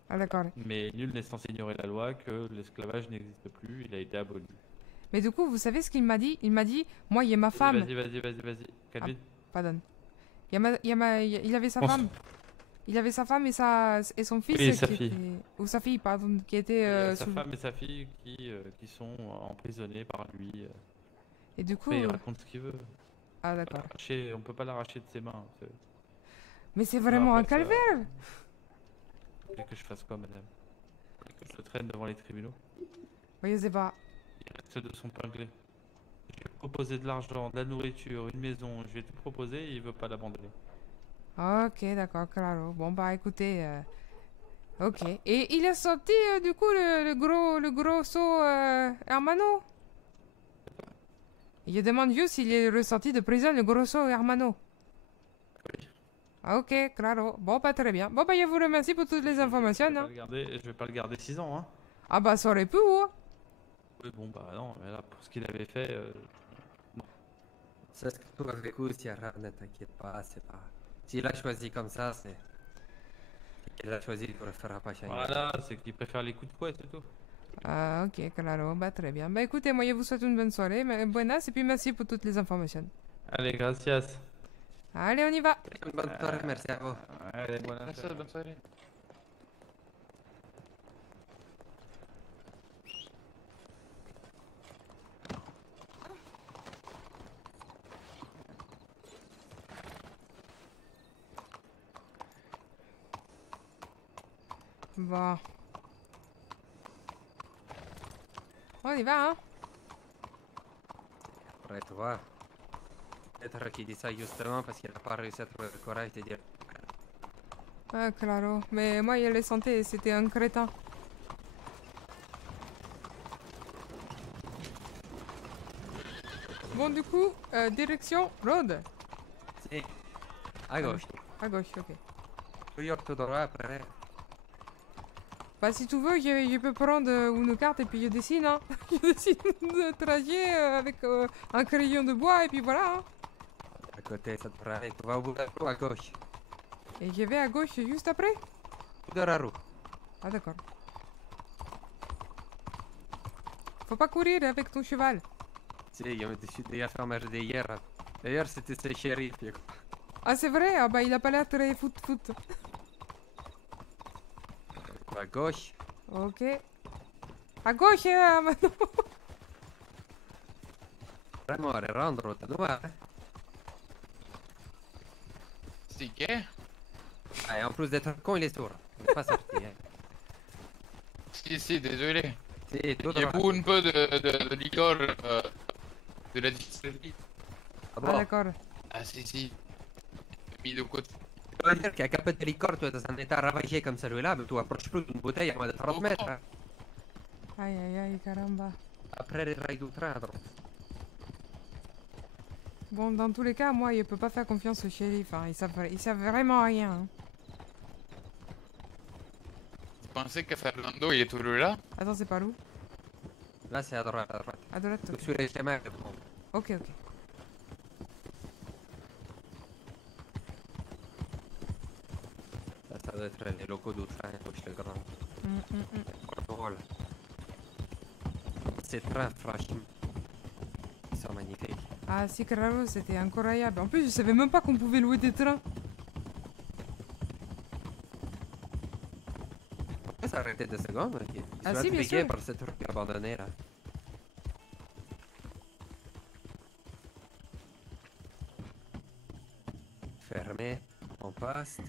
Ah d'accord. Mais nul n'est censé ignorer la loi que l'esclavage n'existe plus, il a été aboli. Mais du coup, vous savez ce qu'il m'a dit? Il m'a dit, moi, il y a ma femme. Vas-y. Calme. Pardon. Il avait sa On s- femme. Il avait sa femme et son fils. Oui, et sa qui fille. était- Ou sa fille, pardon, qui était Il y a sa sous- femme et sa fille qui sont emprisonnés par lui. Et du coup. Après, il raconte ce qu'il veut. Ah d'accord. On peut pas l'arracher de ses mains. Mais c'est vraiment un après, ça- calvaire. Vous voulez que je fasse quoi, madame? Vous voulez que je le traîne devant les tribunaux? Oui, je sais pas. Il reste de son pain glé. Je lui ai proposé de l'argent, de la nourriture, une maison. Je lui ai tout proposé et il veut pas l'abandonner. Ok, d'accord, claro. Bon bah écoutez. Ok. Et il a sorti du coup le gros saut Hermano. Je demande juste s'il est ressorti de prison le gros saut Hermano. Oui. Ah, ok, claro. Bon bah très bien. Bon bah je vous remercie pour toutes les informations. Je Hein. vais pas le garder 6 ans, hein. Ah bah ça aurait pu, hein. Oui, bon, bah non, mais là, pour ce qu'il avait fait, C'est ce que tu as vécu, Sierra, ne t'inquiète pas, c'est pas. S'il a choisi comme ça, c'est qu'il a choisi, il ne le fera pas changer. voilà, c'est qu'il préfère les coups de fouet, c'est tout. Ah, ok, claro. Bah très bien. Bah écoutez, moi je vous souhaite une bonne soirée. Buenas et puis merci pour toutes les informations. Allez, gracias. Allez, on y va. Bonne soirée, merci à vous. Allez, bonne Merci, soirée. bonne soirée. Bon. On y va, hein. Ouais, tu vois. Peut-être qu'il dit ça justement parce qu'il n'a pas réussi à trouver le courage de dire. Ah, claro. Mais moi, il les sentait, c'était un crétin. Bon, du coup, direction road. Si. À gauche. À gauche, ok. Toujours tout droit après. Bah, si tu veux, je peux prendre une carte et puis je dessine, hein. Je dessine le trajet avec un crayon de bois et puis voilà, hein. À côté, ça devrait aller. Tu vas au bout de la roue à gauche. Et je vais à gauche juste après. Au bout de la roue. Ah, d'accord. Faut pas courir avec ton cheval. Si, je me suis déjà fait emmerder hier. D'ailleurs, c'était ce shérif. Ah, c'est vrai? Ah, bah, il a pas l'air très foot. À gauche. Ok. À gauche, maintenant. Vraiment, rendre ta droite. C'est gay. Ah, et en plus d'être con, il est sourd. Il n'est pas sorti. Hein. Si, désolé. Si, tout J'ai droit. bu un peu de liqueur de la distillerie. Ah Ah, bon. d'accord. Ah, si. Mis de côté. Tu veux dire qu'à capot de liqueur, tu es dans un état ravagé comme celui-là, mais tu approches plus d'une bouteille à moins de 30 mètres. Hein. Aïe, caramba. Après les rails d'outrage. Bon, dans tous les cas, moi, je peux pas faire confiance au shérif. Hein. Ils savent vraiment rien. Hein. Vous pensez que Fernando, il est toujours là? Attends, c'est par où? Là, c'est à droite, à droite. À droite. Tu suis les chemins. Ok. Ça doit être les locaux d'outrage, gauche le grand. Voilà. Ces trains, franchement, ils sont magnifiques. Ah, si, claro, c'était incroyable. En plus, je savais même pas qu'on pouvait louer des trains. On peut s'arrêter 2 secondes. Okay. Ah, Je si, suis bien intrigué sûr. par cette rue abandonnée là. Fermé, on passe.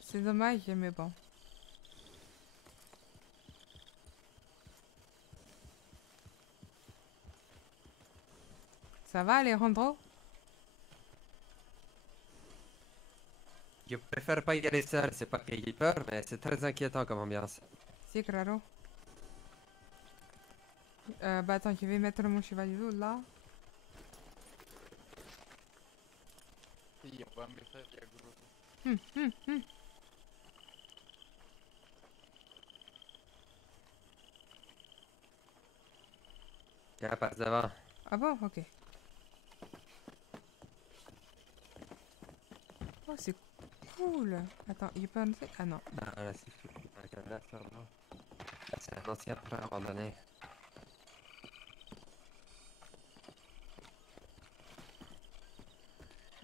C'est dommage, mais bon. Ça va, Alejandro? Je préfère pas y aller seul, c'est pas qu'il y ait peur, mais c'est très inquiétant comme ambiance. Si, claro. Bah attends, je vais mettre mon cheval là. Sí, on va un message à gros. Il passe devant. Ah bon? Ok. Oh, c'est cool. Attends, il peut entrer? Ah non. Ah, là, c'est fou. Regarde là, ça, là. Là, c'est un ancien train abandonné.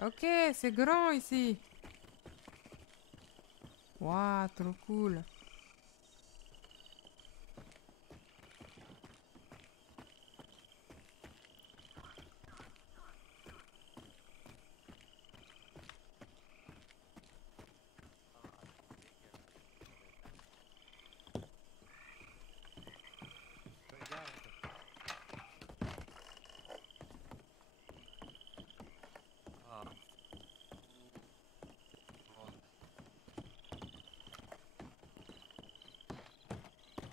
Ok, c'est grand ici. Waouh, trop cool.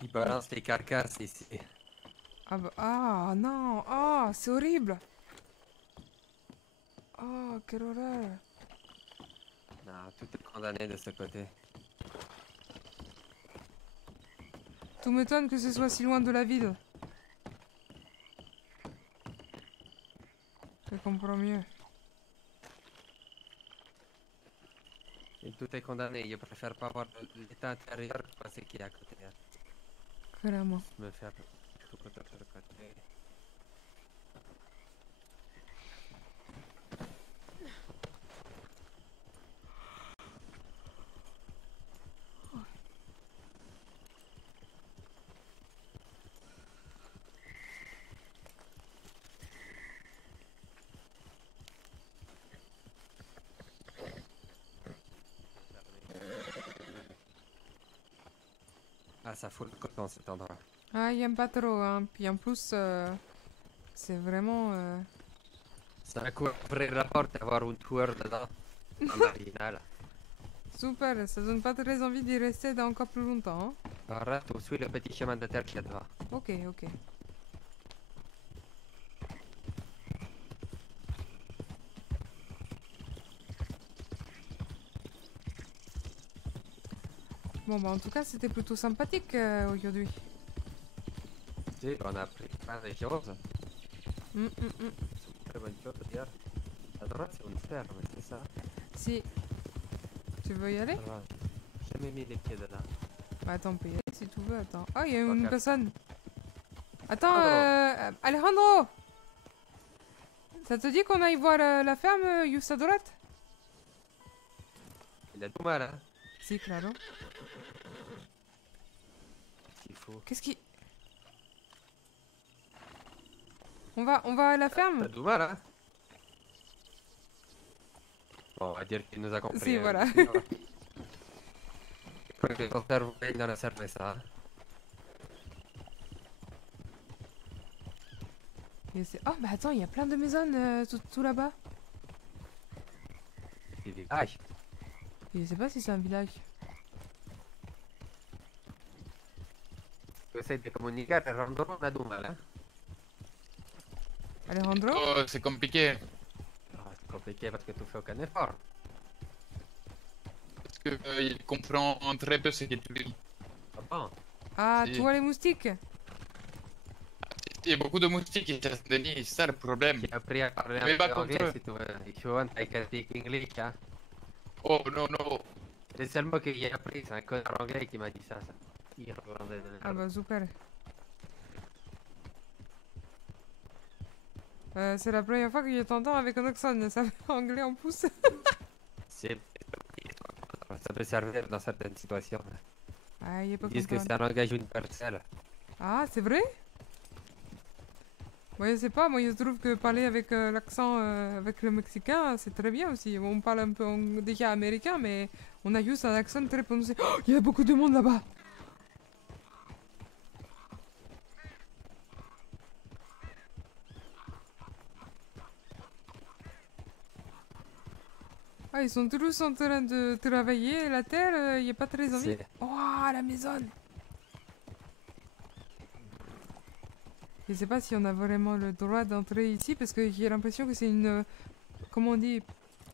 Ils balancent les carcasses ici. Ah bah, ah non, ah c'est horrible. Oh, quelle horreur. Non, tout est condamné de ce côté. Tout m'étonne que ce soit si loin de la ville. Je comprends mieux. Et tout est condamné. Je préfère pas voir l'état intérieur que ce qui est à côté. Vraiment. Me faire tout côté de côté. Ah, ça fout le coton cet endroit. Ah, il aime pas trop, hein. Puis en plus, c'est vraiment... C'est un coup ouvrir la porte et avoir un tueur dedans. En marginal. Super, ça donne pas très envie d'y rester encore plus longtemps, hein. Arrête, on suit le petit chemin de terre qu'il y a devant. Ok, ok. Bon, bah en tout cas, c'était plutôt sympathique aujourd'hui. Si, on a appris plein de choses. C'est une très bonne chose à dire. À droite, c'est une ferme, c'est ça? Si. Tu veux y aller? J'ai jamais mis les pieds dedans. Bah attends, on peut y aller si tu veux, attends. Oh, il y a une Ok. personne. Attends, Alejandro. Alejandro! Ça te dit qu'on aille voir la ferme, juste à droite? Il a tout mal, hein? Si, claro. Il faut. Qu'est-ce qui... On va à la ferme? T'as tout mal, hein? Bon, on va dire qu'il nous a compris. Si, voilà. Creo que contar dans la cerveza. Oh, bah attends, il y a plein de maisons tout là-bas. Des villages. Je sais pas si c'est un village. Essaye de comunicar, Alejandro, on a du mal, hein? Alejandro? Oh, c'est compliqué. Ah, c'est compliqué parce que tu fais aucun effort. Parce que il comprend très peu ce que tu dis. Ah bon? Ah, Si. tu vois les moustiques? Il y a beaucoup de moustiques ici à Saint-Denis, c'est ça le problème. J'ai appris à parler Mais un pas peu contre anglais eux. si tu veux. If you want, I can speak English, hein? Oh non, non. Le seul mot que j'ai appris, c'est un connard anglais qui m'a dit ça. Irlandais de Ah bah super. C'est la première fois que je t'entends avec un accent, ça fait anglais en plus. C'est... Ça peut servir dans certaines situations. Ah, il est pas Ils disent que content. c'est un langage universel. Ah, c'est vrai? Moi, je sais pas, moi je trouve que parler avec l'accent avec le mexicain, c'est très bien aussi. On parle un peu déjà américain, mais on a juste un accent très prononcé. Oh, il y a beaucoup de monde là-bas! Ah, ils sont tous en train de travailler la terre, il n'y a pas très envie. C'est... Oh, la maison! Je sais pas si on a vraiment le droit d'entrer ici parce que j'ai l'impression que c'est une... comment on dit?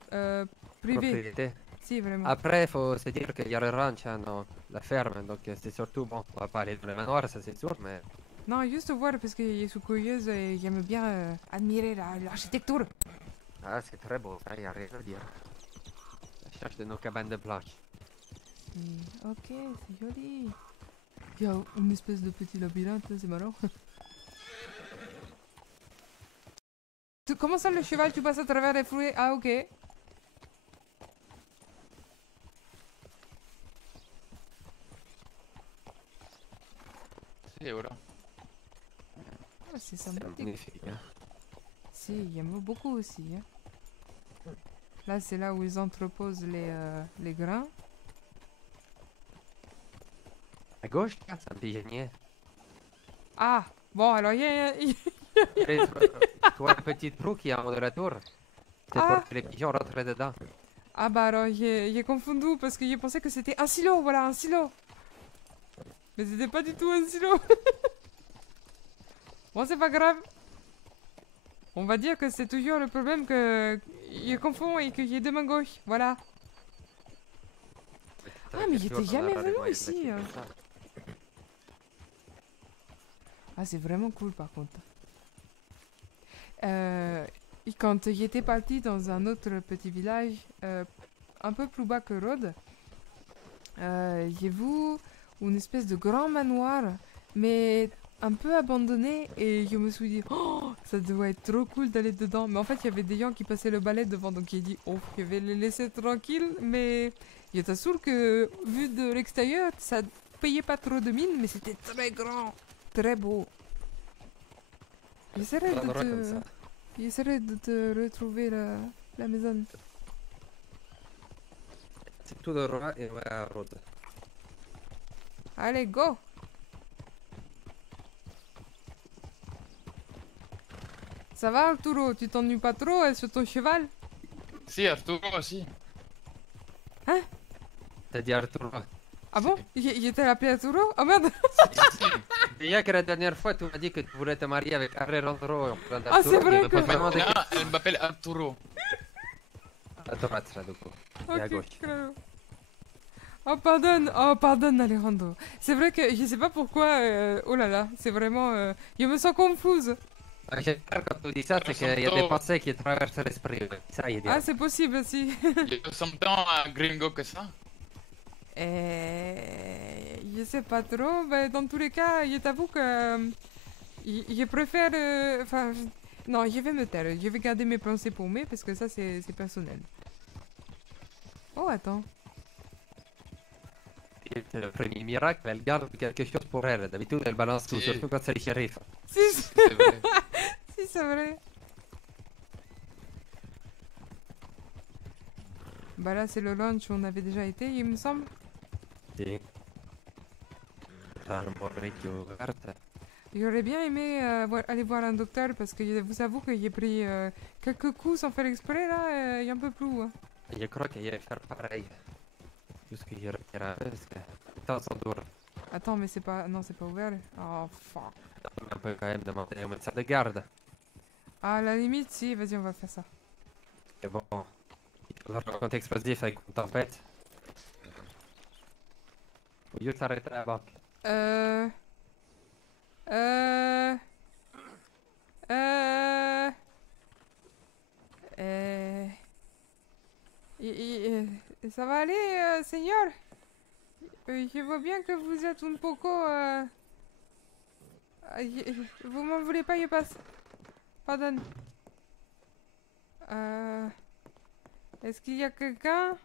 Privée. propriété. Si, vraiment. Après, il faut se dire qu'il y a le ranch, hein, non, la ferme, donc c'est surtout bon. On va pas aller dans le manoir, ça c'est sûr, mais. Non, juste voir parce que je suis curieuse et j'aime bien admirer l'architecture. Ah, c'est très beau, il n'y a rien à dire. La cherche de nos cabanes de planches. Ok, c'est joli. Il y a une espèce de petit labyrinthe, c'est marrant. Comment ça le cheval, tu passes à travers les fruits? Ah, ok. Et voilà. Ah, c'est C'est sympathique. magnifique, hein. Si, j'aime beaucoup aussi. Hein. Là, c'est là où ils entreposent les grains. À gauche, là, c'est un petit génier. Ah, bon, alors il y a... Et tu vois un petit trou qui est en haut de la tour. C'est Ah. pour que les pigeons rentrent dedans. Ah bah alors, j'ai confondu parce que je pensais que c'était un silo, voilà, un silo. Mais c'était pas du tout un silo. Bon, c'est pas grave. On va dire que c'est toujours le problème que il confond et qu'il y ait deux mains gauches. Voilà. Ah, mais il était jamais venu ici. Ah, c'est vraiment cool par contre. Et quand il était parti dans un autre petit village, un peu plus bas que Rhodes, j'ai vu une espèce de grand manoir, mais un peu abandonné, et je me suis dit, oh, ça doit être trop cool d'aller dedans. Mais en fait, il y avait des gens qui passaient le balai devant, donc j'ai dit, oh, je vais les laisser tranquilles, mais je t'assure que, vu de l'extérieur, ça payait pas trop de mine, mais c'était très grand, très beau. J'essaierai de te retrouver la maison. C'est tout le roi et ouais, à Rhodes. Allez, go! Ça va, Arturo? Tu t'ennuies pas trop sur ton cheval? Si, Arturo aussi. Hein? T'as dit Arturo. Ah bon? Il était appelé Arturo? Oh merde! Il y a que la dernière fois, tu m'as dit que tu voulais te marier avec Arturo. Ah, c'est vrai que... Non, elle m'appelle Arturo. À droite, là, du coup. Et à gauche. Claro. Oh, pardonne, Alejandro. C'est vrai que je sais pas pourquoi... oh là là, c'est vraiment... je me sens confuse. J'espère que quand tu dis ça, c'est qu'il y a des pensées qui traversent l'esprit. Ça, il est Ah, c'est possible aussi. Il y a tant un gringo que ça. Je sais pas trop, mais dans tous les cas, je t'avoue que... je préfère... Enfin... non, je vais me taire. Je vais garder mes pensées pour moi, parce que ça, c'est personnel. Oh, attends. C'est le premier miracle, elle garde quelque chose pour elle. D'habitude, elle balance tout, surtout quand c'est le shérif. Si, C'est vrai. si, c'est vrai. Bah là, c'est le lunch où on avait déjà été, il me semble. Si. ouverte. J'aurais bien aimé aller voir un docteur parce que je vous avoue que j'ai pris quelques coups sans faire exprès là, il y a un peu plus. Hein. Je crois qu'il va faire pareil. Juste que je reviens parce que les temps sont durs. Attends, mais c'est pas... non, c'est pas ouvert. Oh, fuck. On peut quand même demander au médecin de garde. À la limite, si, vas-y, on va faire ça. Et bon, il faudra un compte explosif avec une tempête. Faut juste s'arrêter à la banque. Ça va aller, Seigneur? Je vois bien que vous êtes un poco... vous m'en voulez pas, je passe. Pardon. Est-ce qu'il y a quelqu'un?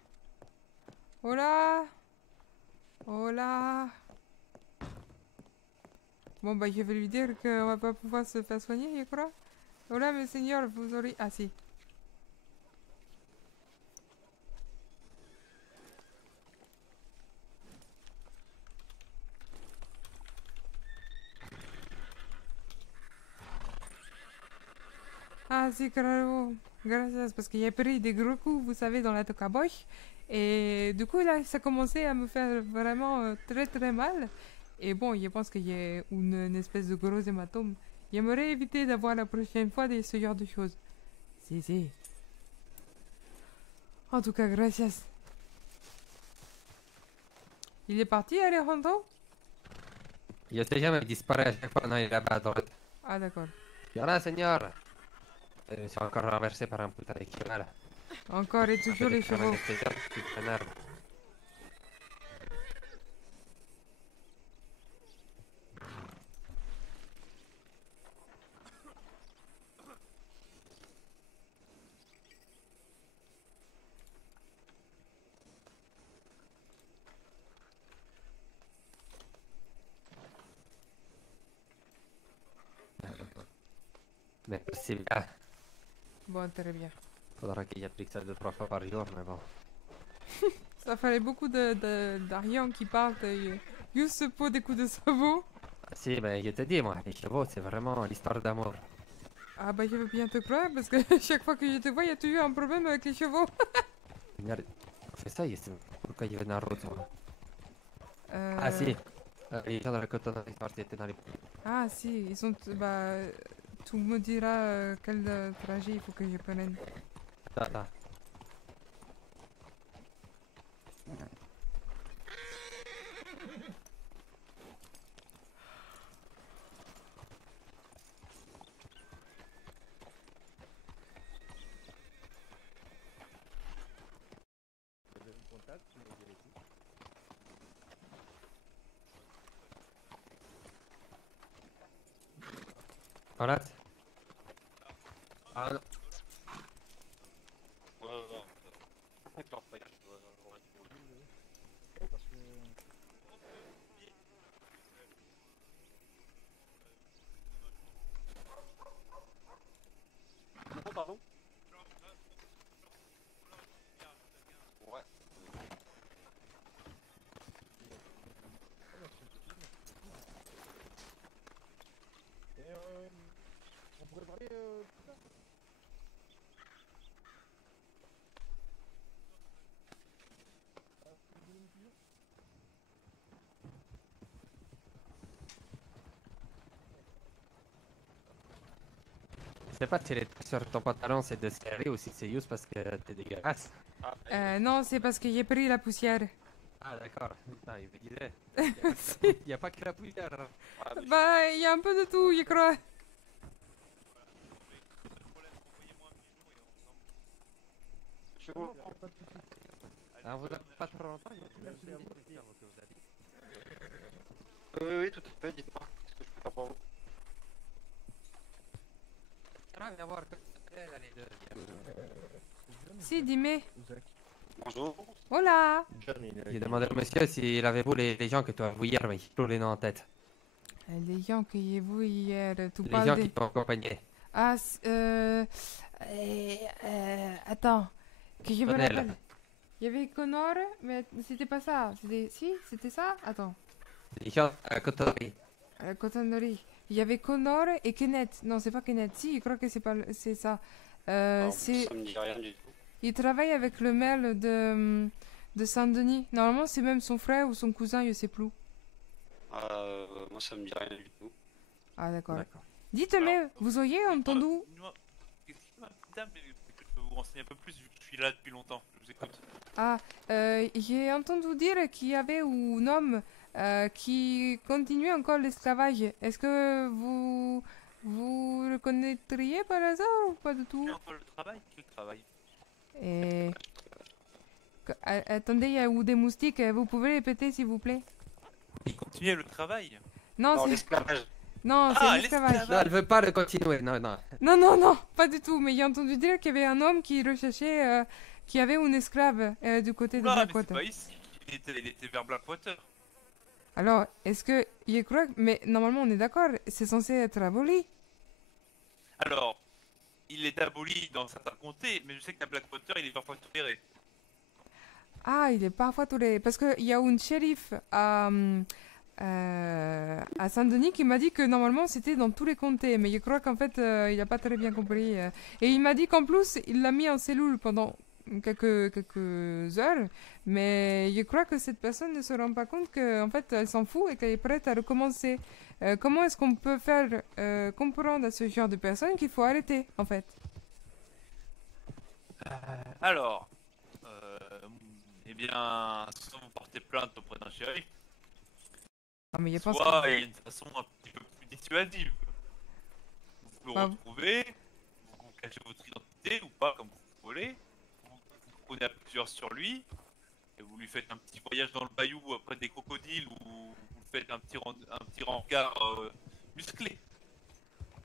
Hola? Hola? Bon, bah, je vais lui dire qu'on va pas pouvoir se faire soigner, je crois. Hola, mais Seigneur, vous aurez... Ah, si. Ah, si, claro. Gracias, parce qu'il y a pris des gros coups, vous savez, dans la tocaboche. Et du coup, là, ça commençait à me faire vraiment très très mal. Et bon, je pense qu'il y a une espèce de gros hématome. J'aimerais éviter d'avoir la prochaine fois ce genre de choses. Si, si. En tout cas, gracias. Il est parti, Alejandro? Je sais jamais, il disparaît à chaque fois quand il est là-bas à droite. Ah, d'accord. Voilà, Seigneur. Je suis encore renversé par un putain de cheval. Encore et toujours les chevaux. Mais c'est bien. Bon, très bien. Faudra qu'il applique ça 2-3 fois par jour, mais bon. Ça fallait beaucoup d'Ariane qui partent juste pour des coups de sabot. Ah, si, mais je te dis, moi, les chevaux, c'est vraiment l'histoire d'amour. Ah bah je veux bien te croire parce que chaque fois que je te vois, il y a toujours un problème avec les chevaux. On fait ça, pourquoi il y avait un route, moi. Ah si, Les gens de la cotonnerie étaient dans les... Ah si, ils sont... Bah... Tu me diras quel trajet il faut que je prenne. Attends. Voilà. Ah non. Pardon? Ouais. On pourrait parler plus tard. Je sais pas si les trucs sur ton pantalon c'est de serrer ou si c'est juste parce que t'es dégueulasse. Non, c'est parce que j'ai pris la poussière. Ah d'accord. Non, il me disait. Il n'y a pas que la poussière. Bah, il y a un peu de tout, je crois. Alors vous n'avez pas trop longtemps. Oui, tout à fait, dites-moi. Qu'est-ce que je peux faire pour vous? Viens voir que les deux. Si, dis-moi. Bonjour. Hola. J'ai demandé au monsieur s'il avait vu les gens que tu as vus hier, mais j'ai plus les noms en tête. Les gens que j'ai vus hier, tu Les parles gens de... qui t'ont accompagné. Ah, attends, que je me Connell. rappelle. Il y avait Connor, mais c'était pas ça. Si, c'était ça. Attends, Les gens à la cotonnerie. à la cotonnerie. Il y avait Connor et Kenneth. Non, c'est pas Kenneth. Si, je crois que c'est ça. C'est... Ça me dit rien du tout. Il travaille avec le maire de Saint-Denis. Normalement, c'est même son frère ou son cousin, je sais plus. Moi, ça me dit rien du tout. Ah, d'accord. D'accord. Dites-moi, vous auriez entendu... Dis-moi, excusez-moi, dame, mais peut-être que je peux vous renseigner un peu plus vu que je suis là depuis longtemps. Je vous écoute. Ah, j'ai entendu dire qu'il y avait un homme qui continuait encore l'esclavage. Est-ce que vous le connaîtriez par hasard ou pas du tout? Et encore le travail? Quel travail? Et... Attendez, il y a eu des moustiques. Vous pouvez répéter, s'il vous plaît? Il continuait le travail? Non, Non, c'est... l'esclavage. Non, c'est l'esclavage. Non, elle veut pas le continuer. Non, non. Non, pas du tout. Mais j'ai entendu dire qu'il y avait un homme qui recherchait... qui avait une esclave du côté de Ah, mais c'est Blackwater. pas ici. Il était vers Blackwater. Alors, est-ce que... Je crois que... Mais normalement, on est d'accord. C'est censé être aboli. Alors, il est aboli dans certains comtés, mais je sais qu'à Blackwater, il est parfois toléré. Ah, il est parfois toléré. Parce qu'il y a un shérif à Saint-Denis qui m'a dit que normalement c'était dans tous les comtés. Mais je crois qu'en fait, il n'a pas très bien compris. Et il m'a dit qu'en plus, il l'a mis en cellule pendant quelques heures. Mais je crois que cette personne ne se rend pas compte qu'en fait, elle s'en fout et qu'elle est prête à recommencer. Comment est-ce qu'on peut faire comprendre à ce genre de personnes qu'il faut arrêter, en fait? Alors, eh bien, soit vous portez plainte auprès d'un shérif, Ah, mais je pense soit il y a une façon un petit peu plus dissuasive. Vous pouvez Ah. le retrouver, vous cachez votre identité ou pas, comme vous voulez, vous prenez à plusieurs sur lui, et vous lui faites un petit voyage dans le bayou après des crocodiles, ou vous faites un petit rencard musclé.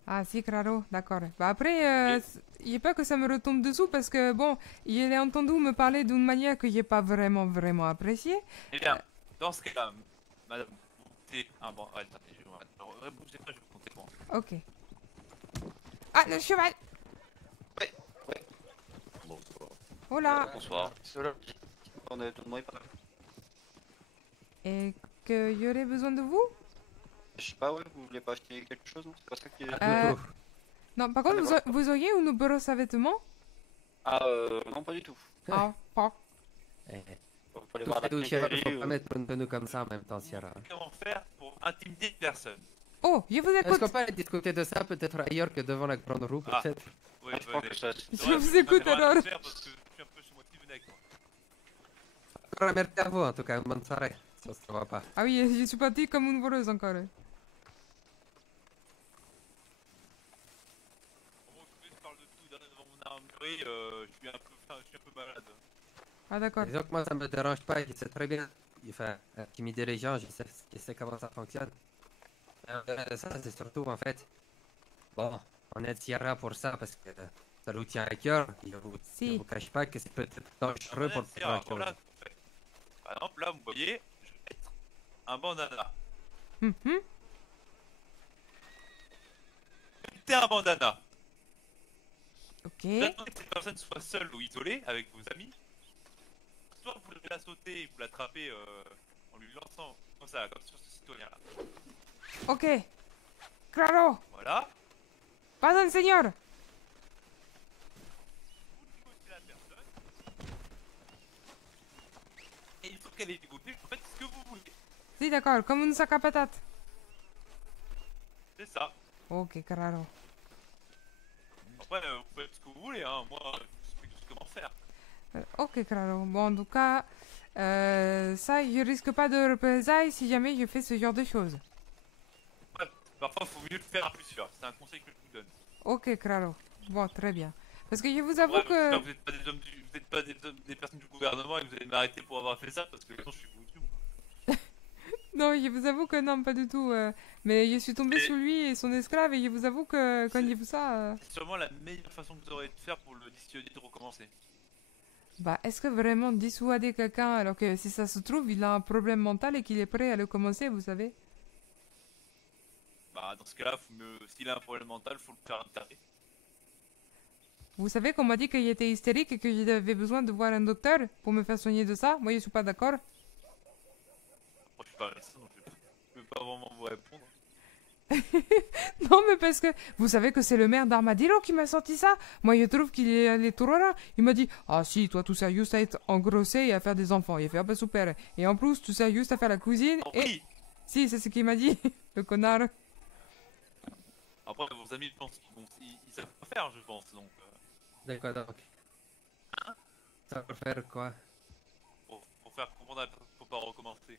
Ah si, claro, d'accord. Bah après, il a pas que ça me retombe dessous parce que bon, il a entendu me parler d'une manière que j'ai pas vraiment appréciée. Eh bien, dans ce cas-là, madame, vous montez... Ah bon, attendez, je vais... bougez pas, je vais vous compter moi. Ok. Ah, le cheval! Bonsoir. Hola! Bonsoir. Cela, on est tout le monde par là. Et que y aurait besoin de vous? Je sais pas, ouais, vous voulez pas acheter quelque chose, non? C'est pas ça qui est... Non, par contre, vous auriez une brosse à vêtements? Non, pas du tout. Ah, pas. Vous pouvez Tout voir la fait doucher, il quincaillerie faut pas mettre une tenue comme ça en même temps, Sierra. Comment faire pour intimider personne. Oh, je vous Est-ce écoute. qu'on peut discuter de ça peut-être ailleurs que devant la grande roue, Ah. peut-être? Oui, Je pense que ça. Je vous écoute alors. Parce que je suis un peu chez moi, venez avec moi. Encore merci à vous, en tout cas, bonne soirée. Ça se voit pas. Ah oui, je suis partie comme une voleuse encore. Au moment où je parle de tout derrière devant mon armurerie, je suis un peu malade. Ah d'accord. Disons que moi, ça me dérange pas, je sais très bien. Enfin, intimider les gens, je sais comment ça fonctionne. Ça, c'est surtout, en fait. Bon, on est Sierra pour ça, parce que ça nous tient à cœur. Je Si. vous cache pas que c'est peut-être dangereux pour C'est le voilà. Par exemple, là, vous voyez, je vais mettre un bandana. Mhm. Mettez un bandana. Ok. J'attends que cette personne soit seule ou isolée avec vos amis. Soit vous la sautez et vous l'attrapez en lui lançant comme ça, comme sur ce citoyen-là. Ok. Claro. Voilà. Pardon, señor. Vous négociez la personne. Et il faut qu'elle ait négocié, vous faites ce que vous voulez. Si, d'accord, comme une sac à patates. C'est ça. Ok, claro. Après, vous faites ce que vous voulez, hein. Moi, je vous explique juste comment faire. Ok, claro. Bon, en tout cas, ça, je risque pas de représailles si jamais je fais ce genre de choses. Ouais, parfois, il faut mieux le faire à plusieurs. C'est un conseil que je vous donne. Ok, claro. Bon, très bien. Parce que je vous avoue Ouais, que... j'espère vous n'êtes pas des hommes vous êtes pas des personnes du gouvernement et que vous allez m'arrêter pour avoir fait ça parce que sinon je suis foutu. Non, je vous avoue que non, pas du tout. Mais je suis tombée sur lui et son esclave et je vous avoue que quand j'ai vu ça... C'est sûrement la meilleure façon que vous aurez de faire pour le dissuader de recommencer. Bah, est-ce que vraiment dissuader quelqu'un alors que si ça se trouve, il a un problème mental et qu'il est prêt à le commencer, vous savez? Bah dans ce cas-là, s'il a un problème mental, faut le faire interner. Vous savez qu'on m'a dit qu'il était hystérique et que j'avais besoin de voir un docteur pour me faire soigner de ça? Moi, je suis pas d'accord. Moi je suis pas médecin donc je peux pas vraiment vous répondre. Non, mais parce que vous savez que c'est le maire d'Armadillo qui m'a sorti ça. Moi, je trouve qu'il est allé trop loin. Il m'a dit: ah si, toi, tout sers juste à être engrossé et à faire des enfants. Il fait: ah bah super. Et en plus, tu sers juste à faire la cuisine. Oh, Et oui. si, c'est ce qu'il m'a dit, le connard. Après vos amis je pense qu'ils savent pas faire je pense donc D'accord, donc. Ça pour faire quoi? pour faire comprendre à la personne qu'il faut pas recommencer.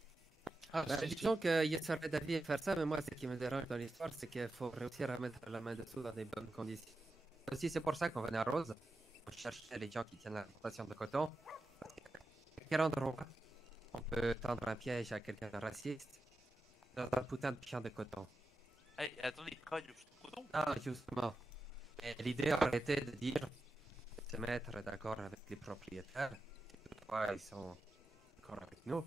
Ah, disons qu'il serait d'avis à faire ça, mais moi, ce qui me dérange dans l'histoire, c'est qu'il faut réussir à mettre la main dessous dans des bonnes conditions. Aussi, c'est pour ça qu'on venait à Rose. On cherchait les gens qui tiennent la plantation de coton. Parce qu'à quel endroit on peut tendre un piège à quelqu'un de raciste dans un putain de champ de coton? Hey, attendez, il travaille le coton. Ah, justement. Et l'idée aurait été de dire, de se mettre d'accord avec les propriétaires, si toutefois ils sont d'accord avec nous,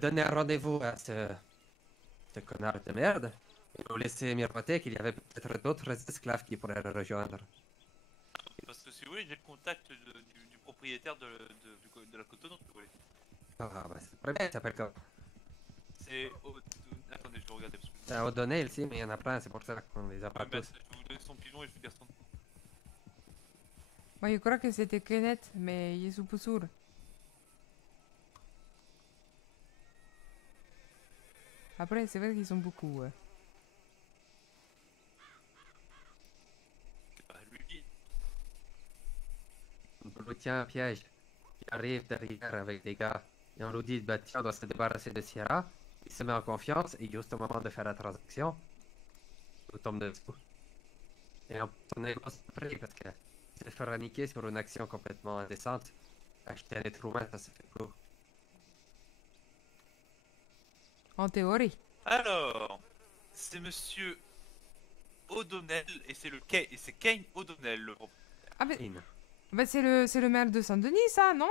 donner un rendez-vous à ce connard de merde, et nous laisser miroiter qu'il y avait peut-être d'autres esclaves qui pourraient le rejoindre. Parce que si vous voulez, j'ai le contact du propriétaire de la cotonnerie, si vous voulez. Ah, bah c'est très bien, il s'appelle comme. C'est... Attendez, je vais regarder parce que... C'est à O'Donnell ici, mais il y en a plein, c'est pour ça qu'on les a pas Ouais, bah, tous. je vais vous donner son pigeon et je vais dire son nom. Moi, je crois que c'était Kenneth, mais je suis pas sûr. Après, c'est vrai qu'ils sont beaucoup. C'est pas lui. On nous tient un piège. Il arrive derrière avec des gars, et on nous dit, bah tiens, on doit se débarrasser de Sierra. Il se met en confiance, et juste au moment de faire la transaction, il nous tombe dessous. Et on négocie après, parce que se faire niquer sur une action complètement indécente, acheter un être humain, ça se fait plus. En théorie. Alors, c'est monsieur O'Donnell et c'est Kane O'Donnell le propriétaire. Ah, mais In. bah, c'est le maire de Saint-Denis, ça, non?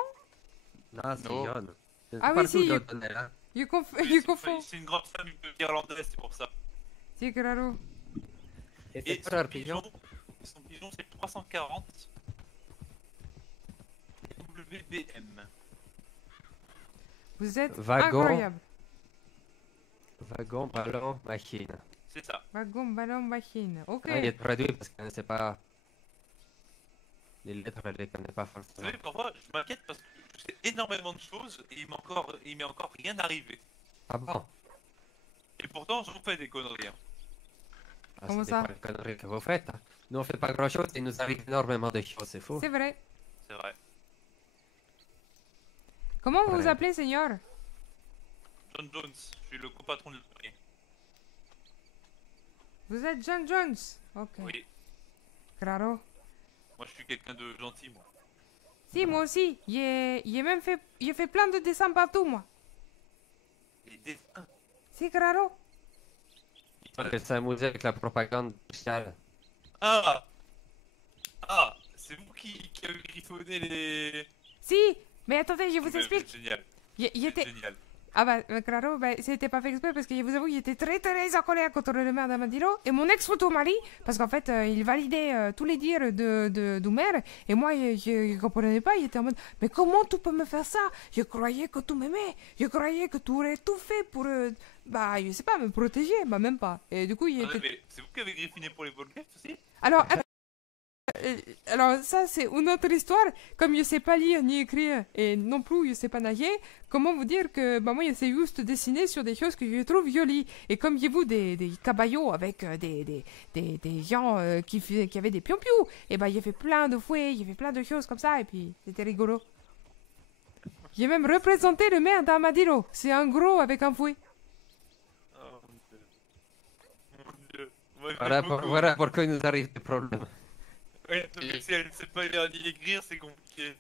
Non, c'est Non. John. Ah oui, si, D'O'Donnell, hein. Je Oui, confonds. c'est une grande famille irlandaise, c'est pour ça. Si, claro. Et quoi leur pigeon son pigeon c'est 340 WBM. Vous êtes Wagon. incroyable. Wagon, ballon, machine. C'est ça. Wagon, ballon, machine. Ok. Ah, il est traduit parce qu'on ne sait pas. Les lettres, elle les connaît pas Vous forcément. savez, parfois, je m'inquiète parce que je sais énormément de choses et il m'est encore rien arrivé. Ah bon? Et pourtant, j'en fais des conneries. Hein. Ah, Comment c'est ça? pas les conneries que vous faites. Hein. Nous, on fait pas grand chose et il nous arrive énormément de choses, c'est fou. C'est vrai. C'est vrai. Comment vous vous Ouais. appelez, seigneur? John Jones, je suis le copatron du premier. Vous êtes John Jones? Ok. Oui, Claro. moi je suis quelqu'un de gentil, moi. Si, moi aussi. Il a fait plein de dessins partout, moi. Et dessins. Si, claro. Il faut que s'amuser avec la propagande sociale. Ah Ah c'est vous qui avez griffonné les... Si, mais attendez, je vous Mais explique. c'est génial, Il c'est était... génial. Ah bah, claro, bah, c'était pas fait exprès parce que je vous avoue, il était très très en colère contre le maire d'Amadilo et mon ex-photo mari, parce qu'en fait, il validait tous les dires du maire et moi, je comprenais pas, il était en mode, mais comment tu peux me faire ça? Je croyais que tu m'aimais, je croyais que tu aurais tout fait pour, bah, je sais pas, me protéger, bah même pas. Et du coup, il Attendez, était... mais c'est vous qui avez griffiné pour les Volgate aussi? Alors, alors ça c'est une autre histoire. Comme je sais pas lire ni écrire et non plus je sais pas nager, comment vous dire que bah moi je sais juste dessiner sur des choses que je trouve jolies. Et comme j'ai vu des caballots avec des gens qui avaient des pion-pions, et bah j'ai fait plein de fouets, j'ai fait plein de choses comme ça et puis c'était rigolo. J'ai même représenté le maire d'Armadillo. C'est un gros avec un fouet. Oh mon dieu. Mon dieu. Moi, j'aime Voilà, beaucoup. voilà pourquoi il nous arrive des problèmes. Ouais, mais si elle sait pas lire ni écrire, c'est compliqué.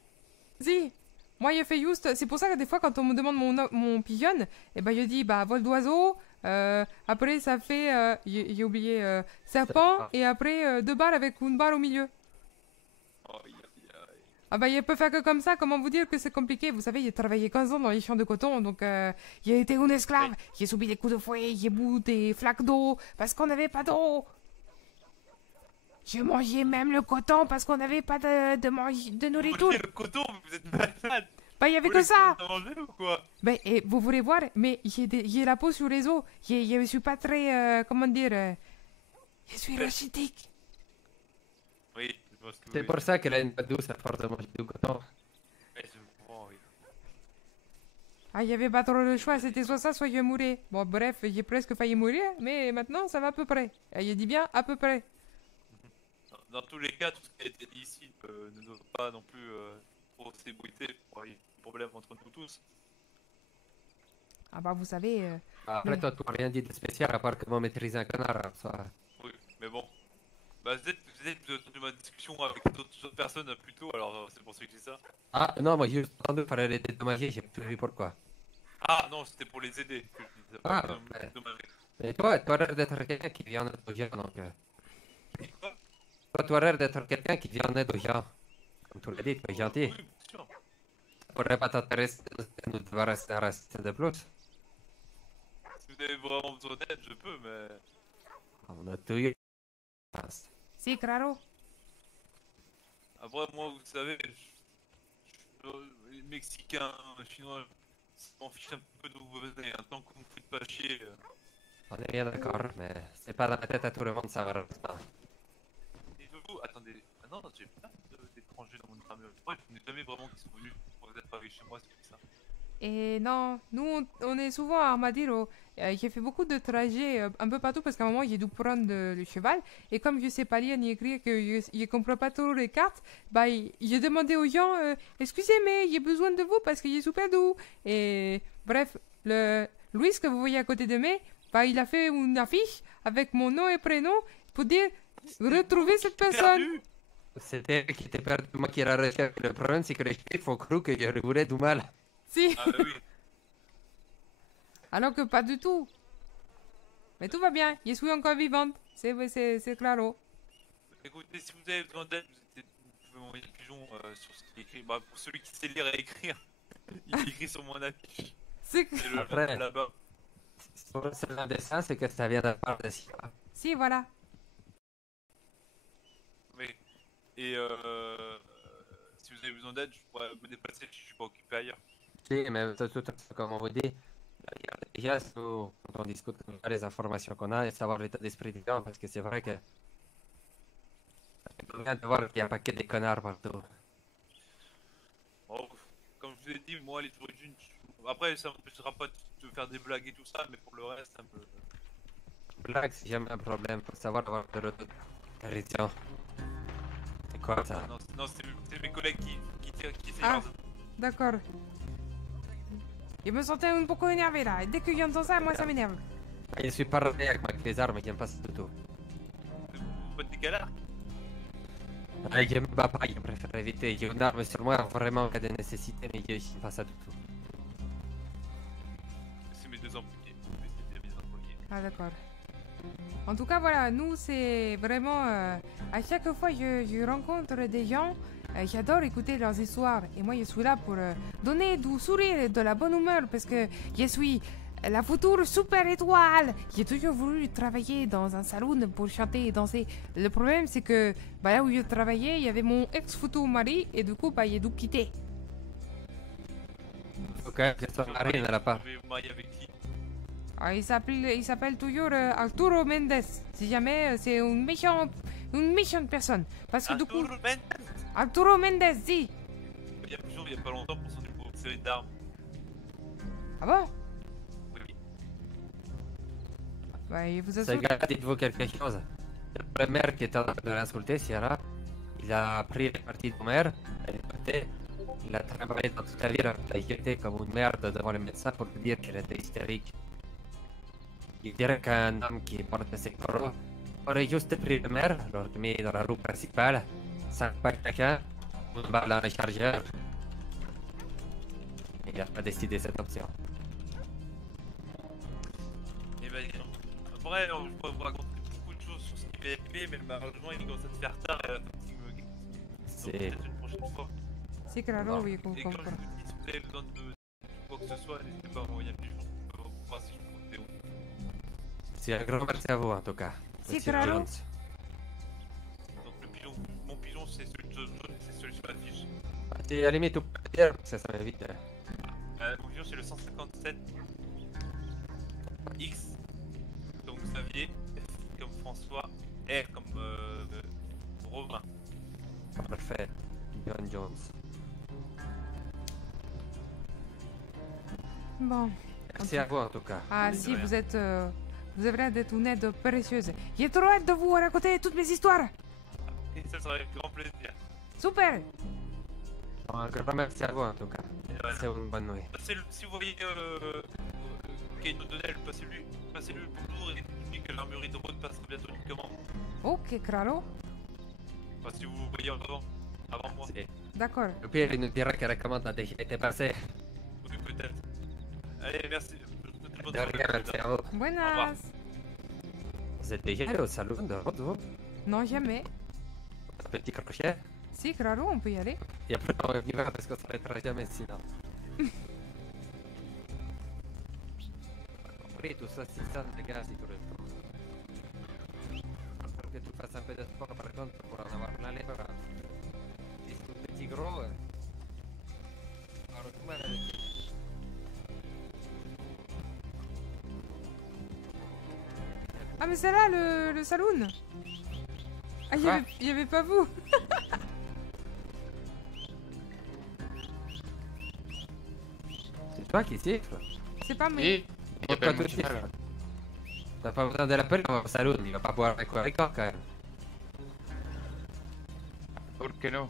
Si, moi je fais juste, c'est pour ça que des fois quand on me demande mon pigeon, et ben je dis bah vol d'oiseau, après ça fait, j'ai oublié, serpent, Serpent. et après deux balles avec une balle au milieu. Oh, aïe, aïe, aïe. Ah bah il peut faire que comme ça, comment vous dire que c'est compliqué? Vous savez, j'ai travaillé 15 ans dans les champs de coton, donc j'ai été une esclave, j'ai subi des coups de fouet, j'ai bu des flaques d'eau, parce qu'on n'avait pas d'eau. J'ai mangé même le coton parce qu'on n'avait pas de nourriture. Vous le coton, mais vous êtes malade. Bah il y avait Vous que voulez ça. qu'on en mange ou quoi? Ben, et vous voulez voir, mais j'ai la peau sur les os. Je suis pas très, comment dire, je suis rachitique. Oui, je vois ce que vous C'est voulez pour ça qu'elle a une patte douce à force de manger du coton. dire. Ouais, je comprends, oui. Ah, il y avait pas trop le choix, c'était soit ça, soit je mourais. Bon, bref, j'ai presque failli mourir, mais maintenant ça va à peu près. Je dis bien à peu près. Dans tous les cas, tout ce qui a été dit ici ne doit pas non plus trop s'ébruiter pour qu'il y ait des problèmes entre nous tous. Ah bah vous savez, Après, Mais- toi, tu n'as rien dit de spécial à part comment maîtriser un canard. hein, ça. Oui, mais bon. Bah, vous avez entendu ma discussion avec d'autres personnes plus tôt, alors c'est pour ça que je dis ça. Ah, non, moi, j'ai juste entendu parler des dédommagés, j'ai plus vu pourquoi. Ah non, c'était pour les aider que je disais. Ah, pas ouais. dommage. Mais toi, tu as l'air d'être quelqu'un qui vient en aide aux gens, donc... Quoi? Toi, tu as l'air d'être quelqu'un qui vient en aide aux gens. Comme tu l'as dit, tu es gentil. Oui, bien sûr. Ça pourrait pas t'intéresser de nous débarrasser d'un raciste de plus. Si vous avez vraiment besoin d'aide, je peux, mais... On a tout eu. si, claro. Après, moi, vous savez, les Mexicains, Chinois, ça m'en fiche un peu d'où vous venez. Tant que vous me faites pas chier... On est bien d'accord, mais c'est pas dans la tête à tout le monde, ça, malheureusement. Et vous, attendez, ah non, j'ai plein d'étrangers dans mon famille. Ouais, je n'ai jamais vraiment qui sont venus pour travailler chez moi, c'est pour ça. Et non, nous on est souvent à Armadillo. J'ai fait beaucoup de trajets un peu partout parce qu'à un moment j'ai dû prendre le cheval. Et comme je sais pas lire ni écrire, que je comprends pas trop les cartes, bah j'ai demandé aux gens, excusez mais j'ai besoin de vous parce que j'ai super doux. Et bref, le Louis que vous voyez à côté de moi, bah il a fait une affiche avec mon nom et prénom pour dire retrouver cette personne. Perdu. C'était elle qui était perdu, moi qui la recherche. Le problème, c'est que les chiffres ont cru que je voulais du mal. Si, Ah bah oui. alors que pas du tout. Mais tout va bien, je suis encore vivante. C'est claro. Écoutez, si vous avez besoin d'aide, vous pouvez m'envoyer un pigeon sur ce qui est écrit. Bah, pour celui qui sait lire et écrire, il est écrit sur mon affiche. C'est C'est le Après. là-bas. C'est un dessin, c'est que ça vient de la part de Sierra. Si, voilà. Oui. Et si vous avez besoin d'aide, je pourrais me déplacer si je suis pas occupé ailleurs. Si, mais de toute façon, comme on vous dit, déjà, quand on discute les informations qu'on a et savoir l'état d'esprit des gens, parce que c'est vrai que c'est bien de voir qu'il n'y a pas que des connards partout. Oh, comme je vous ai dit, moi les origines, après ça m'empêchera pas de faire des blagues et tout ça, mais pour le reste, ça me... blague, c'est jamais un problème. Faut savoir avoir de l'autorité. C'est quoi ça? Non, c'est mes collègues qui essaient Ah, de... d'accord. Je me sentais un peu énervé là. Et dès que j'entends ça, moi ça m'énerve. Je suis pas revenu avec les armes, j'aime pas ça du tout. Vous faites des galères. J'aime pas, je préfère éviter. J'ai une arme sur moi vraiment en cas de nécessité, mais j'aime pas ça du tout. C'est mes deux employés. C'est mes employés. Ah d'accord. En tout cas voilà, nous c'est vraiment... à chaque fois que je rencontre des gens, j'adore écouter leurs histoires. Et moi je suis là pour donner du sourire et de la bonne humeur parce que je suis la future super étoile. J'ai toujours voulu travailler dans un salon pour chanter et danser. Le problème c'est que là où je travaillais, il y avait mon ex-futur mari et du coup j'ai dû quitter. Ok, que son mari ne l'a pas. Je vais vous marier avec qui? Ah, il s'appelle toujours Arturo Mendes. Si jamais c'est une méchante personne. Parce que du coup... Arturo Mendes. Arturo Mendes, si. Il y a pas longtemps pour son série d'armes. Ah bon? Oui. Bah, il vous Ce assure... gars, dites-vous quelque chose. Le maire qui était en train de l'insulter, Sierra, il a pris les parties du maire, il a travaillé dans toute la ville, il a jeté comme une merde devant le médecin pour lui dire qu'elle était hystérique. Il dirait qu'un homme qui porte ses coraux aurait juste pris le maire, l'aurait mis dans la rue principale, sans pas quelqu'un, une balle dans le chargeur. Il n'a pas décidé cette option. Et ben, après, je pourrais vous raconter beaucoup de choses sur ce qui m'est arrivé, mais malheureusement, il commence à se faire tard et la fatigue me guette. Donc, C'est... peut-être une prochaine fois. C'est claro, oui, Et quand je comprends. vous dis, si vous avez besoin de quoi que ce soit, n'hésitez pas à m'envoyer un petit jour pour voir si je peux compter. C'est un grand merci à vous en tout cas. C'est Monsieur claro. Jones. Donc, mon pigeon, c'est celui de jaune, c'est celui sur la fiche. Et à la limite, tout peut dire, ça m'évite. Mon pigeon, c'est le 157 X, comme Xavier, F comme François, R comme Romain. Parfait. John Jones. Bon. Merci à vous en tout cas. Ah De si, rien. vous êtes... vous avez l'air d'être une aide précieuse. J'ai trop hâte de vous raconter toutes mes histoires. Et ça sera avec grand plaisir. Super. Un grand merci à vous en tout cas. Et voilà. C'est une bonne nuit. Si vous voyez Kane O'Donnell, passez-lui le bonjour et dites-lui que l'armurerie de Rhodes passera bientôt une commande. Ok, claro. Enfin, si vous voyez avant moi. C'est- D'accord. Le pire, il nous dira que la commande a déjà été passée. Oui, peut-être. Allez, merci. Je vous souhaite une bonne De soirée. rien, merci à vous. Buenas. Vous êtes déjà allé au salon de Rhodes, vous? Non, jamais. Un petit crochet? Si, claro, on peut y aller. Et après, on y va parce qu'on ne s'arrêtera jamais sinon. Compris, tout ça, c'est ça, les gars, si tu réponds. Il faut que tu fasses un peu de sport par contre pour en avoir plein les bras. Si c'est tout petit gros, alors comment elle est? Ah, mais c'est là, le saloon. Ah, Quoi il y avait pas vous. C'est toi qui siffle? C'est pas moi. Et il Pourquoi appelle tu mon siffles? cheval. T'as pas besoin de l'appeler au salon, il va pas boire avec quoi quand même. ¿Por qué no?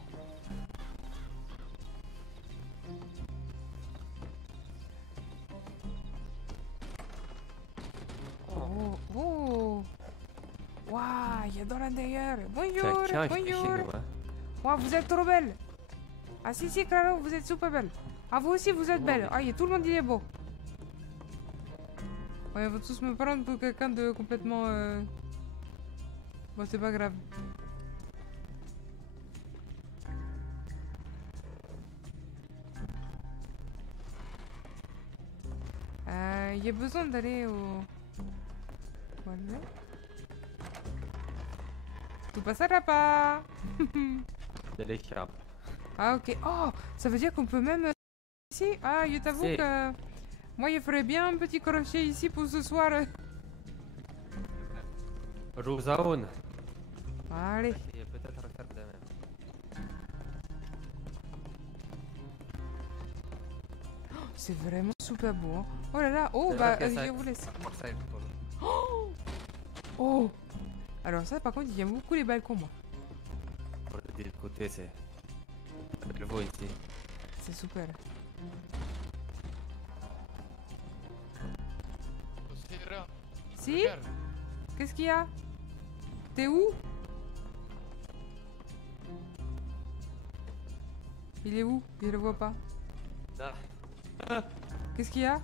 Oh, oh. Waouh, il y a dans l'intérieur. Bonjour, Quelqu'un est chez bonjour. nous, hein. Waouh, vous êtes trop belle. Ah si, si, claro, vous êtes super belle. Ah, vous aussi, vous êtes belle. Ah, tout le monde, il est beau. Ouais, ils vont tous me prendre pour quelqu'un de complètement... Bon, c'est pas grave. J'ai besoin d'aller au... Voilà. Tu passeras pas. De l'écharpe. Ah ok. Oh, ça veut dire qu'on peut même... Ici. Ah, je t'avoue Si. que... Moi, je ferais bien un petit crochet ici pour ce soir. Rosaune. Allez. Et peut-être refaire de même. C'est vraiment super beau. Hein. Oh là là. Oh, C'est bah, vrai que ça- je vous laisse. Pour ça, il faut- Oh. Alors ça, par contre, il y a beaucoup les balcons, moi. Pour le côté, c'est... Le beau ici. C'est super. Si? Qu'est-ce qu'il y a? T'es où? Il est où? Je le vois pas. Là. Qu'est-ce qu'il y a?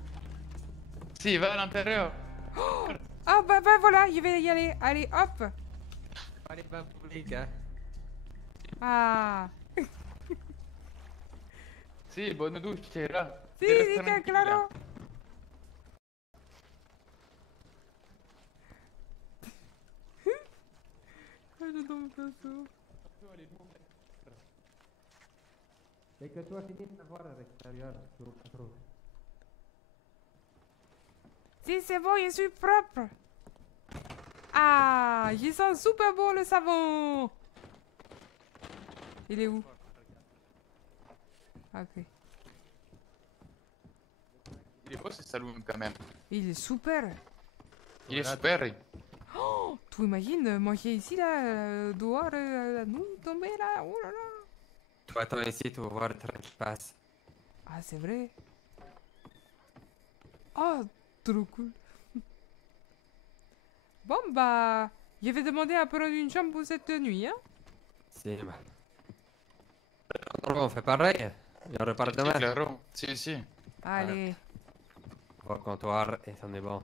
Si, va à l'intérieur. Ah bah voilà, il va y aller. Allez, hop. Allez, pas public, hein. Ah. Si, bonne douche, t'es là. Si, nickel, claro. J'adore mon perso. C'est que toi, finis de voir à l'extérieur, trop. Si, c'est bon, je suis propre. Ah, il sent super bon le savon. Il est où? Ok. Il est beau ce saloon quand même. Il est super. Il est super. Oh, tu imagines manger ici, là, dehors, la nuit, tomber là, oh là là. Tu attends ici, tu vas voir le train qui passe. Ah, c'est vrai. Oh, trop cool. Bon, bah, je vais demander à prendre une chambre pour cette nuit, hein. Si, mais... On fait pareil. On repart demain. Claro. Si. Allez. On va au comptoir et ça est bon.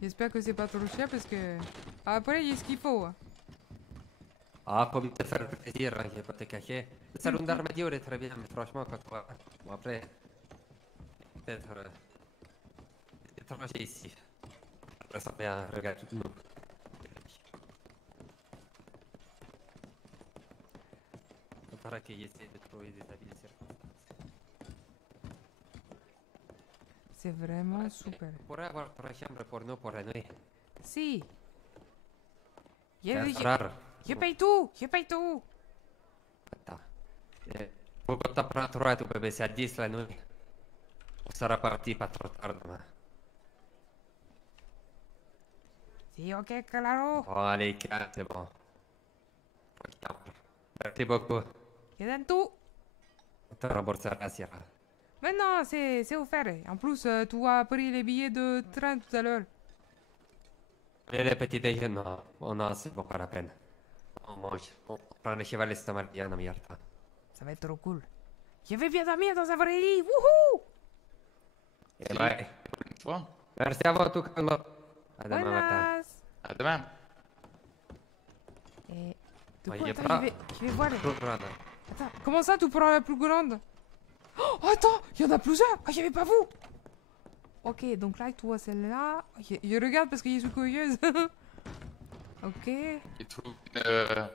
J'espère que c'est pas trop cher parce que... Après, il y a ce qu'il faut. Hein. Ah, pour te faire plaisir, hein, je vais pas te cacher. Le salon d'Armadillo est très bien, mais franchement, quand on va... Bon, après... Peut-être... Peut-être ici. Après, ça vient, regarde tout nous. Il faudra qu'il essaie de trouver des habits de circonstance. C'est vraiment super. On pourrait avoir 3 chambres pour nous pour la nuit. Si. C'est rare. Je paye tout. Attends. Pourquoi t'en prends 3, tu peux baisser à 10 la nuit. On sera parti pas trop tard demain. Si, ok, claro. Bon, allez, 4, c'est bon. Merci beaucoup. Je donne tout. On te remboursera, Sierra. Mais non, c'est offert. En plus, tu as pris les billets de train tout à l'heure. Et les petits déjeuners, non, c'est bon, pas la peine. On mange. On prend le cheval l'estomac bien à mierda. Ça va être trop cool. Je vais bien dormir dans un vrai lit. Wouhou! Et bye. Bon. Merci à vous, en tout cas. À demain matin. Buenas. À demain. Et... Du Ouais, coup, il est attends, pas- je vais voir. Trop grande. Attends, comment ça, tu prends la plus grande? Oh, attends, il y en a plusieurs. Ah, j'avais pas vu. Ok, donc là, tu vois celle-là. Je regarde parce que je suis curieuse. Ok. Il trouve une...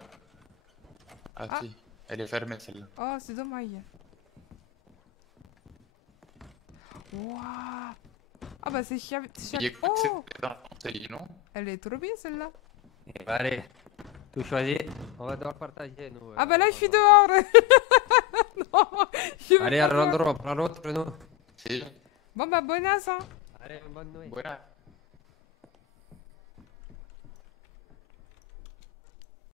Ah si, elle est fermée celle-là. Oh, c'est dommage. Waouh. Ah bah c'est chiant. Il écoute Oh, c'est dans le conseil, non? elle est trop bien celle-là. Et bah, allez. Tout choisi. On va devoir partager, nous. Ah bah là, je suis dehors. Non, je veux Allez, pas à dehors. l'endroit, on prend l'autre, nous. Si. Bon bah, bonasse, hein. Allez, bonne nuit. Buena.